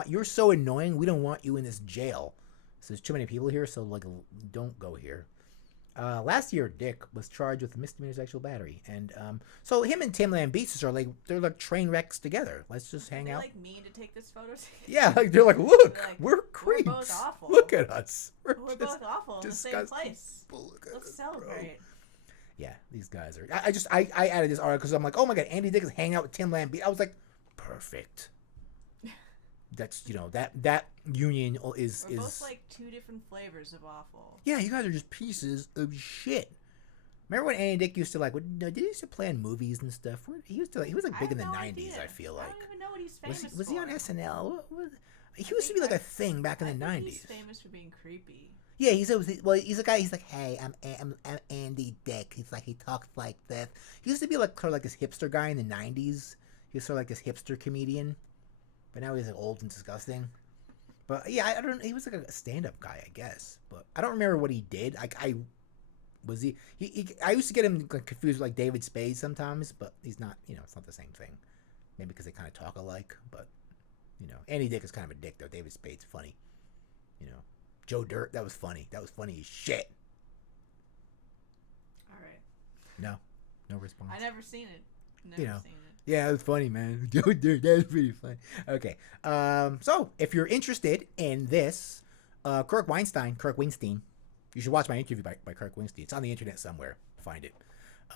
you're so annoying. We don't want you in this jail. So there's too many people here, so like, don't go here. Last year, Dick was charged with misdemeanor sexual battery, and so him and Tim Lambesis they're like train wrecks together. Let's just hang out. Like mean to take this photo. Yeah, like they're like, look, we're creeps. We're both awful. Look at us. We're both awful in the same place. Let's celebrate. Yeah, these guys are. I added this article because I'm like, oh my god, Andy Dick is hanging out with Tim Lambesis. I was like, perfect. That's that union is both like two different flavors of awful. Yeah, you guys are just pieces of shit. Remember when Andy Dick used to like? Did he used to play in movies and stuff? He was like big in the '90s. I feel like. I don't even know what he's famous for. Was he on SNL? He used to be like a thing back in the '90s. He's famous for being creepy. Yeah, he's a guy. He's like, hey, I'm Andy Dick. He's like, he talks like this. He used to be like kind of like this hipster guy in the '90s. He was sort of like this hipster comedian, but now he's like old and disgusting. But yeah, I don't. He was like a stand-up guy, I guess. But I don't remember what he did. I used to get him confused with like David Spade sometimes, but he's not. It's not the same thing. Maybe because they kind of talk alike. But Andy Dick is kind of a dick though. David Spade's funny. Joe Dirt, that was funny. That was funny as shit. All right. No response. I never seen it. Seen it. Yeah, it was funny, man. Joe Dirt, that was pretty funny. Okay. So if you're interested in this, Kirk Weinstein, you should watch my interview by Kirk Weinstein. It's on the internet somewhere. Find it.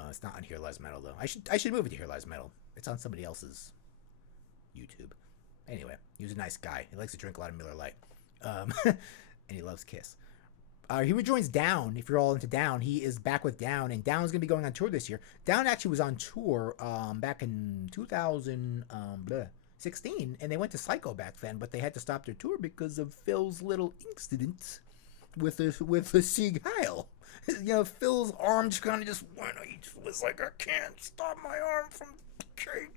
It's not on Here Lies Metal though. I should move it to Here Lies Metal. It's on somebody else's YouTube. Anyway, he was a nice guy. He likes to drink a lot of Miller Lite. And he loves Kiss. He rejoins Down. If you're all into Down, he is back with Down, and Down's going to be going on tour this year. Down actually was on tour back in 2016, and they went to Psycho back then, but they had to stop their tour because of Phil's little incident with the Sieg Heil. Phil's arm just kind of just went. He just was like, I can't stop my arm from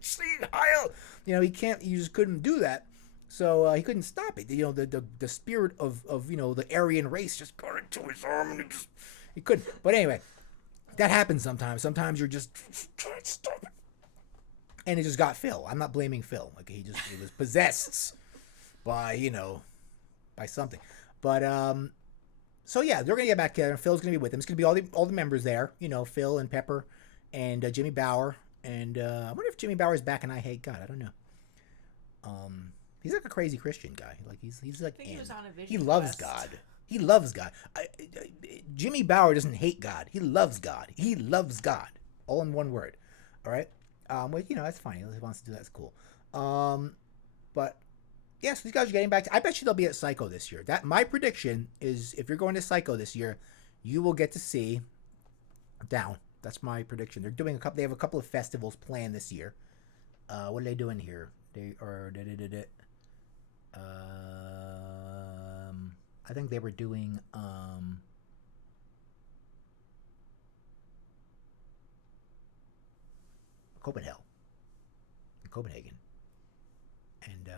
Sieg Heil. He can't. He just couldn't do that. So he couldn't stop it. The spirit of the Aryan race just got into his arm, and he couldn't. But anyway, that happens sometimes. Sometimes you're just can't stop it, and it just got Phil. I'm not blaming Phil. Like he was possessed by by something. But so yeah, they're gonna get back together. And Phil's gonna be with them. It's gonna be all the members there. Phil and Pepper and Jimmy Bauer. And I wonder if Jimmy Bauer's back in I Hate God. I don't know. He's like a crazy Christian guy. Like he's like he was on a Vision he loves Quest. God. He loves God. Jimmy Bauer doesn't hate God. He loves God. He loves God. All in one word. All right. Well, that's fine. He wants to do that. That's cool. But yes, these guys are getting back. I bet you they'll be at Psycho this year. That my prediction is, if you're going to Psycho this year, you will get to see Down. That's my prediction. They're doing They have a couple of festivals planned this year. What are they doing here? I think they were doing Copenhagen, and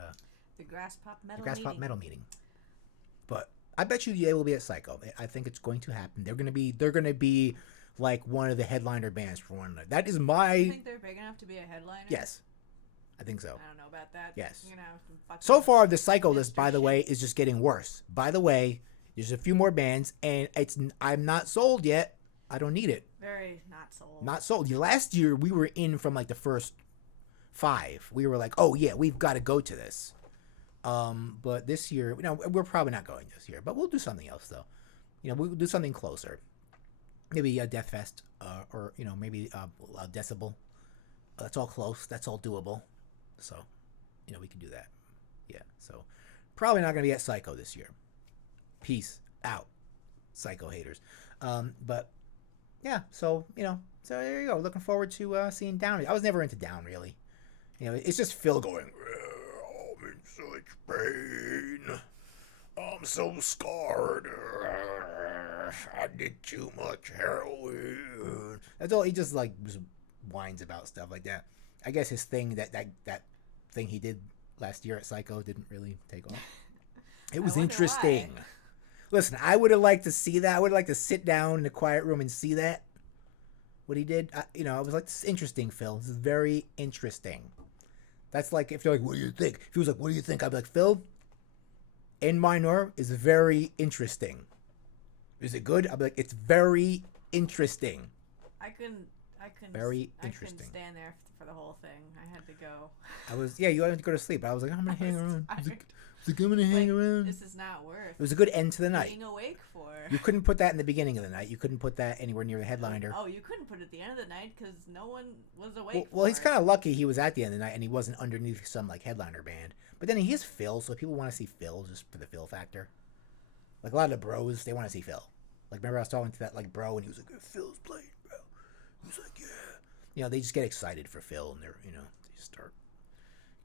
the Grass Pop Metal meeting. But I bet you they will be at Psycho. I think it's going to happen. They're gonna be like one of the headliner bands for one night. That is my. You think they're big enough to be a headliner? Yes. I think so. I don't know about that. Yes. You're gonna have some fucking So far, the Psycho list, by the way, is just getting worse. By the way, there's a few more bands, and I'm not sold yet. I don't need it. Very not sold. Not sold. Last year, we were in from like the first 5. We were like, oh yeah, we've got to go to this. But this year, we're probably not going this year. But we'll do something else though. We'll do something closer. Maybe a Death Fest, or maybe a Decibel. That's all close. That's all doable. So, we can do that. Yeah. So, probably not going to be at Psycho this year. Peace out, Psycho haters. But yeah. So so there you go. Looking forward to seeing Down. I was never into Down really. It's just Phil going, I'm in such pain. I'm so scarred. I did too much heroin. That's all. He just just whines about stuff like that. I guess his thing that thing he did last year at Psycho didn't really take off. It was interesting. Why. Listen, I would have liked to see that. I would have liked to sit down in the quiet room and see that. What he did. I was like, this is interesting, Phil. This is very interesting. That's like, if you're like, what do you think? If he was like, what do you think? I'd be like, Phil, In Minor is very interesting. Is it good? I'd be like, it's very interesting. I couldn't. Very interesting. I couldn't stand there for the whole thing. I had to go. You had to go to sleep. I was like, I'm gonna hang around. I was like, I'm gonna hang around. This is not worth. It was a good end to the night. Being awake for. You couldn't put that in the beginning of the night. You couldn't put that anywhere near the headliner. Oh, you couldn't put it at the end of the night because no one was awake. Well, he's kind of lucky he was at the end of the night and he wasn't underneath some headliner band. But then he is Phil, so people want to see Phil just for the Phil factor. Like a lot of the bros, they want to see Phil. Like remember I was talking to that bro and he was like, Phil's playing, bro. He was like, yeah. They just get excited for Phil and they're, they start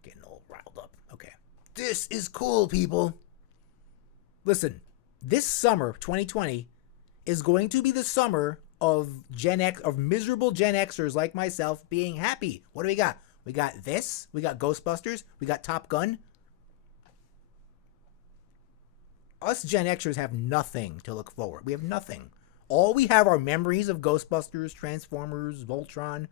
getting all riled up. Okay. This is cool, people. Listen, this summer, 2020, is going to be the summer of Gen X, of miserable Gen Xers like myself being happy. What do we got? We got this. We got Ghostbusters. We got Top Gun. Us Gen Xers have nothing to look forward. We have nothing. All we have are memories of Ghostbusters, Transformers, Voltron,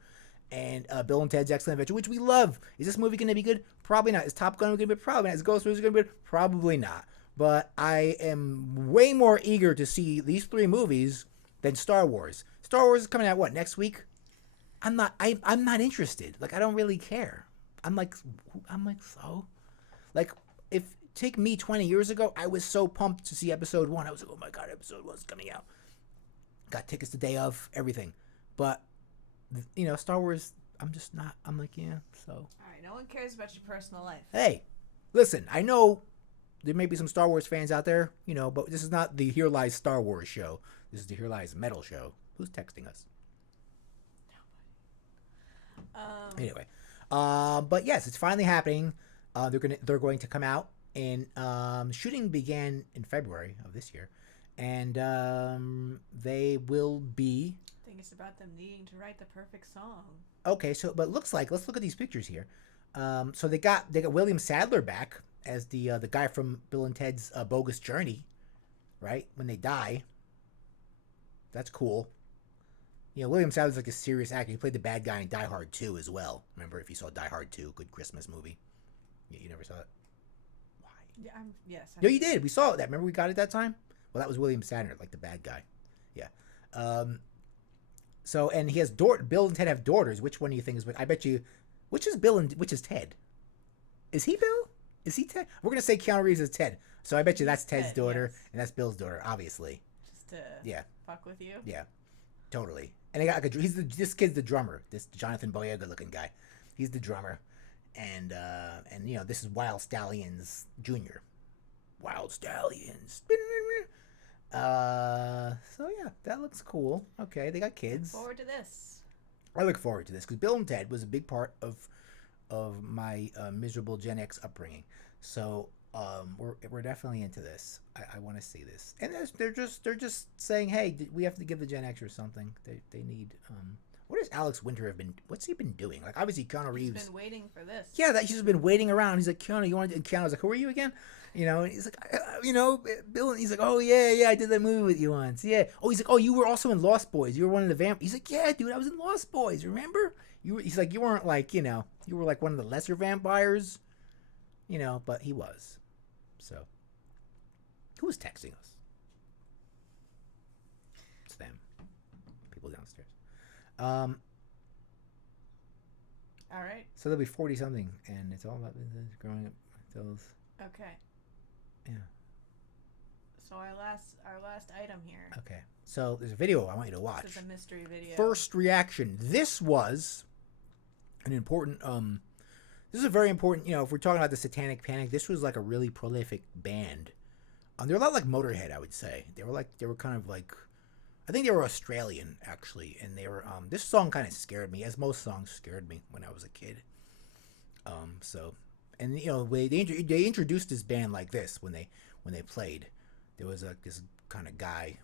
and Bill and Ted's Excellent Adventure, which we love. Is this movie going to be good? Probably not. Is Top Gun going to be good? Probably not. Is Ghostbusters going to be good? Probably not. But I am way more eager to see these 3 movies than Star Wars. Star Wars is coming out, what, next week? I'm not interested. Like, I don't really care. I'm like, so? Like, if, take me 20 years ago, I was so pumped to see episode 1. I was like, oh my God, episode 1's coming out. Got tickets the day of, everything. But, you know, Star Wars, I'm just not, I'm like, yeah, so. All right, no one cares about your personal life. Hey, listen, I know there may be some Star Wars fans out there, you know, but this is not the Here Lies Star Wars show. This is the Here Lies Metal show. Who's texting us? Anyway, but yes, it's finally happening. They're going to come out, and shooting began in February of this year, and they will be. I think it's about them needing to write the perfect song. Okay, so but looks like, let's look at these pictures here. So they got William Sadler back as the guy from Bill and Ted's Bogus Journey, right? When they die. That's cool. You know, William Sadler's like a serious actor. He played the bad guy in Die Hard 2 as well. Remember, if you saw Die Hard 2, good Christmas movie. You never saw it? Why? Yeah, yes. No, you did. We saw that. Remember we got it that time? Well, that was William Sadler, like the bad guy. Yeah. So, and he has Bill and Ted have daughters. Which one do you think is? I bet you. Which is Bill and which is Ted? Is he Bill? Is he Ted? We're gonna say Keanu Reeves is Ted. So I bet you that's Ted's daughter, yes. And that's Bill's daughter, obviously. Just to fuck with you. Yeah, totally. And they got like this kid's the drummer. This Jonathan Boyega looking guy. He's the drummer, and you know this is Wild Stallions Jr. Wild Stallions. So yeah, that looks cool. Okay, they got kids. Look forward to this. I look forward to this because Bill and Ted was a big part of my miserable Gen X upbringing. So we're definitely into this. I want to see this, and they're just saying, hey, we have to give the Gen Xers something. They need. What does Alex Winter have been? What's he been doing? Like obviously Keanu Reeves. He's been waiting for this. Yeah, that he's just been waiting around. He's like, Keanu, you want? And Keanu's like, who are you again? You know, and he's like, you know, Bill. And he's like, oh yeah, I did that movie with you once. Yeah. Oh, he's like, oh, you were also in Lost Boys. You were one of the vamp. He's like, yeah, dude, I was in Lost Boys. Remember? He's like, you weren't like, you know, you were like one of the lesser vampires. You know, but he was. So, who was texting us? It's them. People downstairs. All right. So there'll be 40 something, and it's all about growing up. Okay. Yeah. So our last item here. Okay. So there's a video I want you to watch. This is a mystery video. First reaction. This was an important. This is a very important. You know, if we're talking about the Satanic Panic, this was like a really prolific band. They're a lot like Motorhead, I would say. They were kind of like. I think they were Australian actually, and they were. This song kind of scared me, as most songs scared me when I was a kid. So. And you know they introduced this band like this when they played. There was this kind of guy,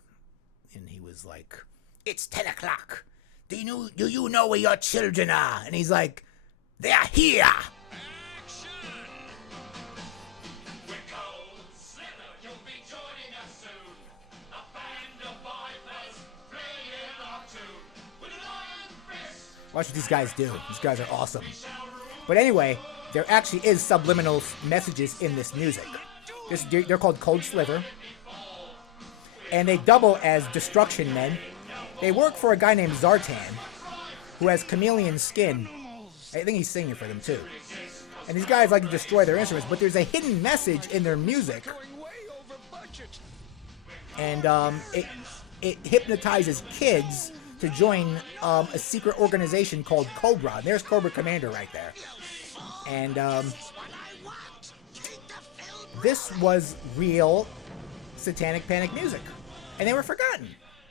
and he was like, "It's 10 o'clock. Do you know where your children are?" And he's like, "They're here." Action! We're cold Slither. You'll be joining us soon. A band of vipers playing our tune with an iron fist. Watch what these guys do. These guys are awesome. But anyway. There actually is subliminal messages in this music. They're called Cold Slither. And they double as Destruction Men. They work for a guy named Zartan, who has chameleon skin. I think he's singing for them too. And these guys like to destroy their instruments, but there's a hidden message in their music. And it hypnotizes kids to join a secret organization called Cobra. And there's Cobra Commander right there. And this was real Satanic Panic music. And they were forgotten.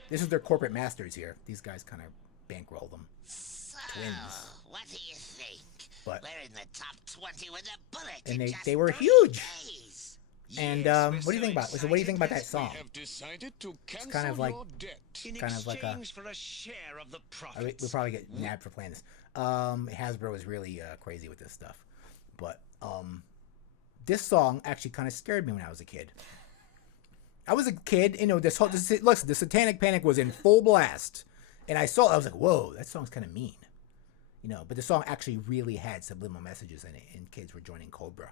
This is their corporate masters here. These guys kind of bankroll them. So, twins. What do you think? But, we're in the top 20 with a bullet. And they were huge. Days. And what do you think about? So what do you think about that song? It's kind of like a. We'll probably get nabbed for playing this. Hasbro is really crazy with this stuff. But this song actually kind of scared me when I was a kid. I was a kid, listen, the Satanic Panic was in full blast. And I saw it, I was like, whoa, that song's kind of mean. But the song actually really had subliminal messages in it, and kids were joining Cobra.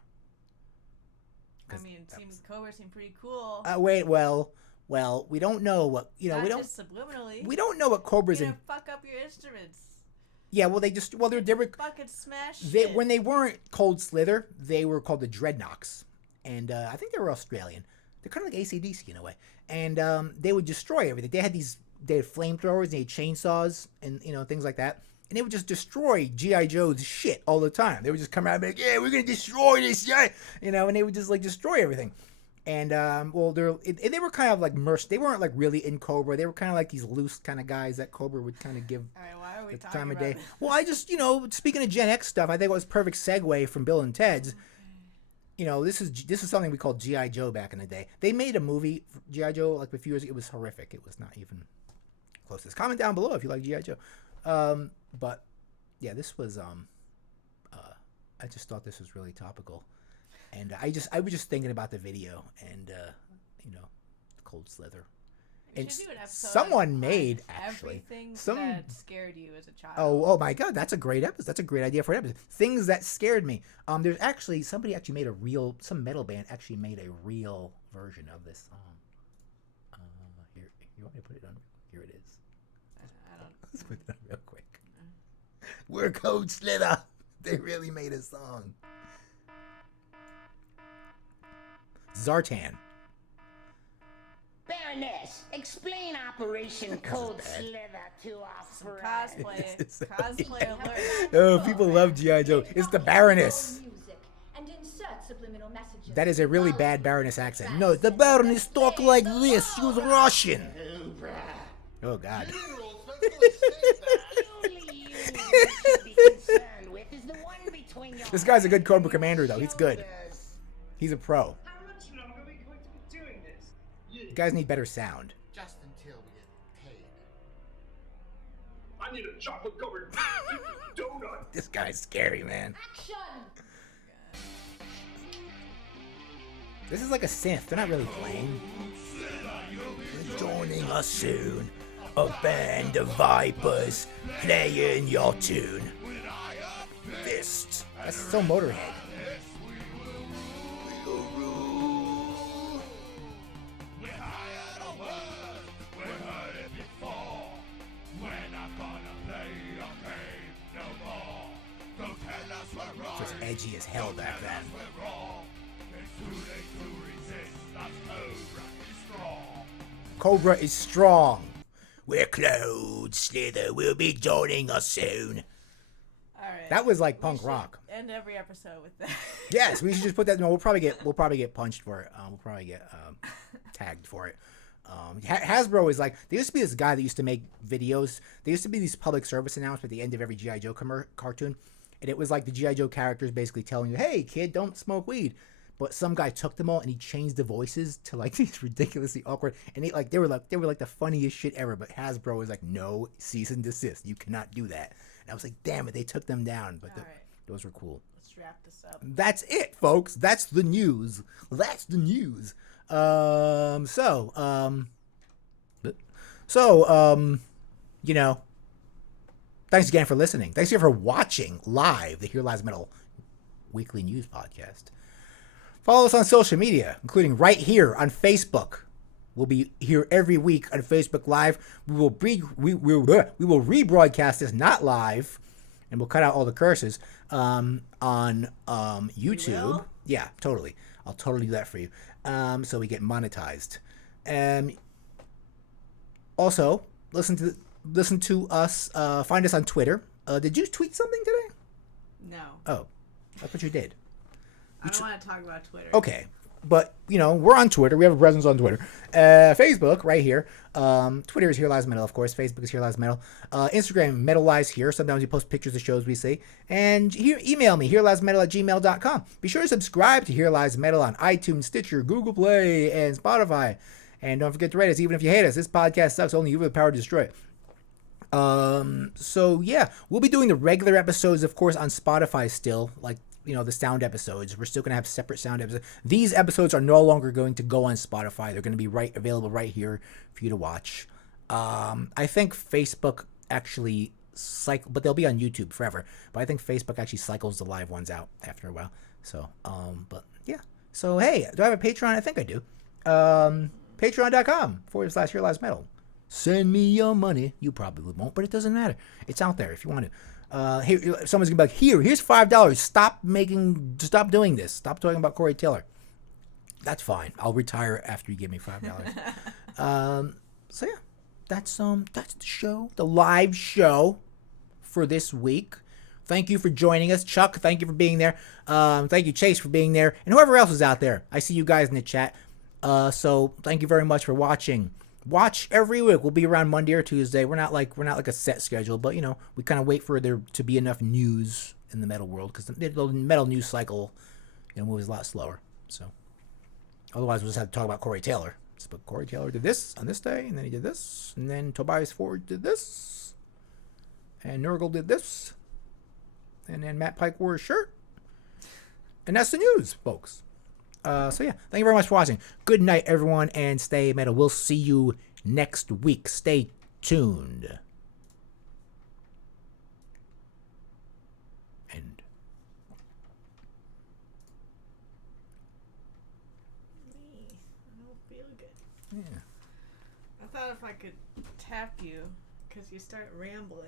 Cobra seemed pretty cool. Well, we don't know what, Not we don't. just subliminally. We don't know what Cobra's in. Fuck up your instruments. Yeah, well, they were fucking smash. When they weren't Cold Slither, they were called the Dreadnoks, and I think they were Australian. They're kind of like AC/DC in a way, and they would destroy everything. They had flamethrowers, they had chainsaws, and things like that, and they would just destroy G.I. Joe's shit all the time. They would just come out and be like, "Yeah, we're gonna destroy this, yeah," and they would just like destroy everything. And they were kind of like They weren't like really in Cobra. They were kind of like these loose kind of guys that Cobra would kind of give why are we at the talking time of about day. this? Well, I just speaking of Gen X stuff, I think it was perfect segue from Bill and Ted's. This is something we called G.I. Joe back in the day. They made a movie for G.I. Joe like a few years ago. It was horrific. It was not even close. Comment down below if you like G.I. Joe. But yeah, this was I just thought this was really topical. And I was just thinking about the video and Cold Slither. And someone made actually everything that scared you as a child. Oh my God, that's a great episode. That's a great idea for an episode. Things that scared me. There's actually somebody actually made some metal band actually made a real version of this song. Here, you want me to put it on? Here it is. Let's put it on real quick. We're Cold Slither. They really made a song. Zartan. Baroness, explain Operation Cold Slither to our friends. Cosplay alert. Oh, people love G.I. Joe. It's the Baroness. That is a really bad Baroness accent. No, the Baroness talk like this. She was Russian. Oh, God. This guy's a good Cobra Commander, though. He's good. He's a pro. You guys need better sound. Just until we get paid. I need a chocolate covered donut. This guy's scary, man. Action. This is like a synth. They're not really playing. Joining us soon. A band of vipers playing your tune. Fist. That's so Motorhead. It's edgy as hell back then. Cobra is strong. We're Cold Slither. Will be joining us soon. All right. That was like punk rock. End every episode with that. Yes, we should just put that. No, we'll probably get punched for it. We'll probably get tagged for it. Hasbro is like, there used to be this guy that used to make videos. There used to be these public service announcements at the end of every G.I. Joe cartoon. And it was like the G.I. Joe characters basically telling you, hey, kid, don't smoke weed. But some guy took them all and he changed the voices to like these ridiculously awkward. And they were like the funniest shit ever. But Hasbro was like, no, cease and desist. You cannot do that. And I was like, damn it, they took them down. But those were cool. Let's wrap this up. That's it, folks. That's the news. That's the news. Thanks again for listening. Thanks again for watching live the Here Lies Metal weekly news podcast. Follow us on social media, including right here on Facebook. We'll be here every week on Facebook Live. We will rebroadcast this not live, and we'll cut out all the curses on YouTube. Yeah, totally. I'll totally do that for you. So we get monetized. Also, listen to us. Find us on Twitter. Did you tweet something today? No. Oh, I thought you did. I don't want to talk about Twitter. Okay. But, we're on Twitter. We have a presence on Twitter. Facebook, right here. Twitter is Here Lies Metal, of course. Facebook is Here Lies Metal. Instagram, Metal Lies Here. Sometimes we post pictures of shows we see. And email me, hereliesmetal@gmail.com. Be sure to subscribe to Here Lies Metal on iTunes, Stitcher, Google Play, and Spotify. And don't forget to rate us, even if you hate us. This podcast sucks. Only you have the power to destroy it. So yeah, we'll be doing the regular episodes, of course, on Spotify still, like, the sound episodes. We're still going to have separate sound episodes. These episodes are no longer going to go on Spotify. They're going to be available right here for you to watch. I think Facebook actually but they'll be on YouTube forever. But I think Facebook actually cycles the live ones out after a while. So, but yeah. So, hey, do I have a Patreon? I think I do. Patreon.com/hereliesmetal. Send me your money. You probably won't, but it doesn't matter. It's out there if you want to. Here, someone's gonna be like, here's $5. Stop doing this. Stop talking about Cory Taylor. That's fine. I'll retire after you give me $5. So yeah, that's the show, the live show for this week. Thank you for joining us, Chuck. Thank you for being there. Thank you, Chase, for being there, and whoever else is out there. I see you guys in the chat. So thank you very much for watching. Watch every week. We'll be around Monday or Tuesday. We're not like a set schedule, but we kind of wait for there to be enough news in the metal world, because the metal news cycle moves a lot slower. So otherwise, we'll just have to talk about Cory Taylor. But Cory Taylor did this on this day, and then he did this, and then Tobias Ford did this, and Nurgle did this, and then Matt Pike wore a shirt, and that's the news, folks. So yeah, thank you very much for watching. Good night, everyone, and stay metal. We'll see you next week. Stay tuned. End. I don't feel good. Yeah. I thought if I could tap you, because you start rambling.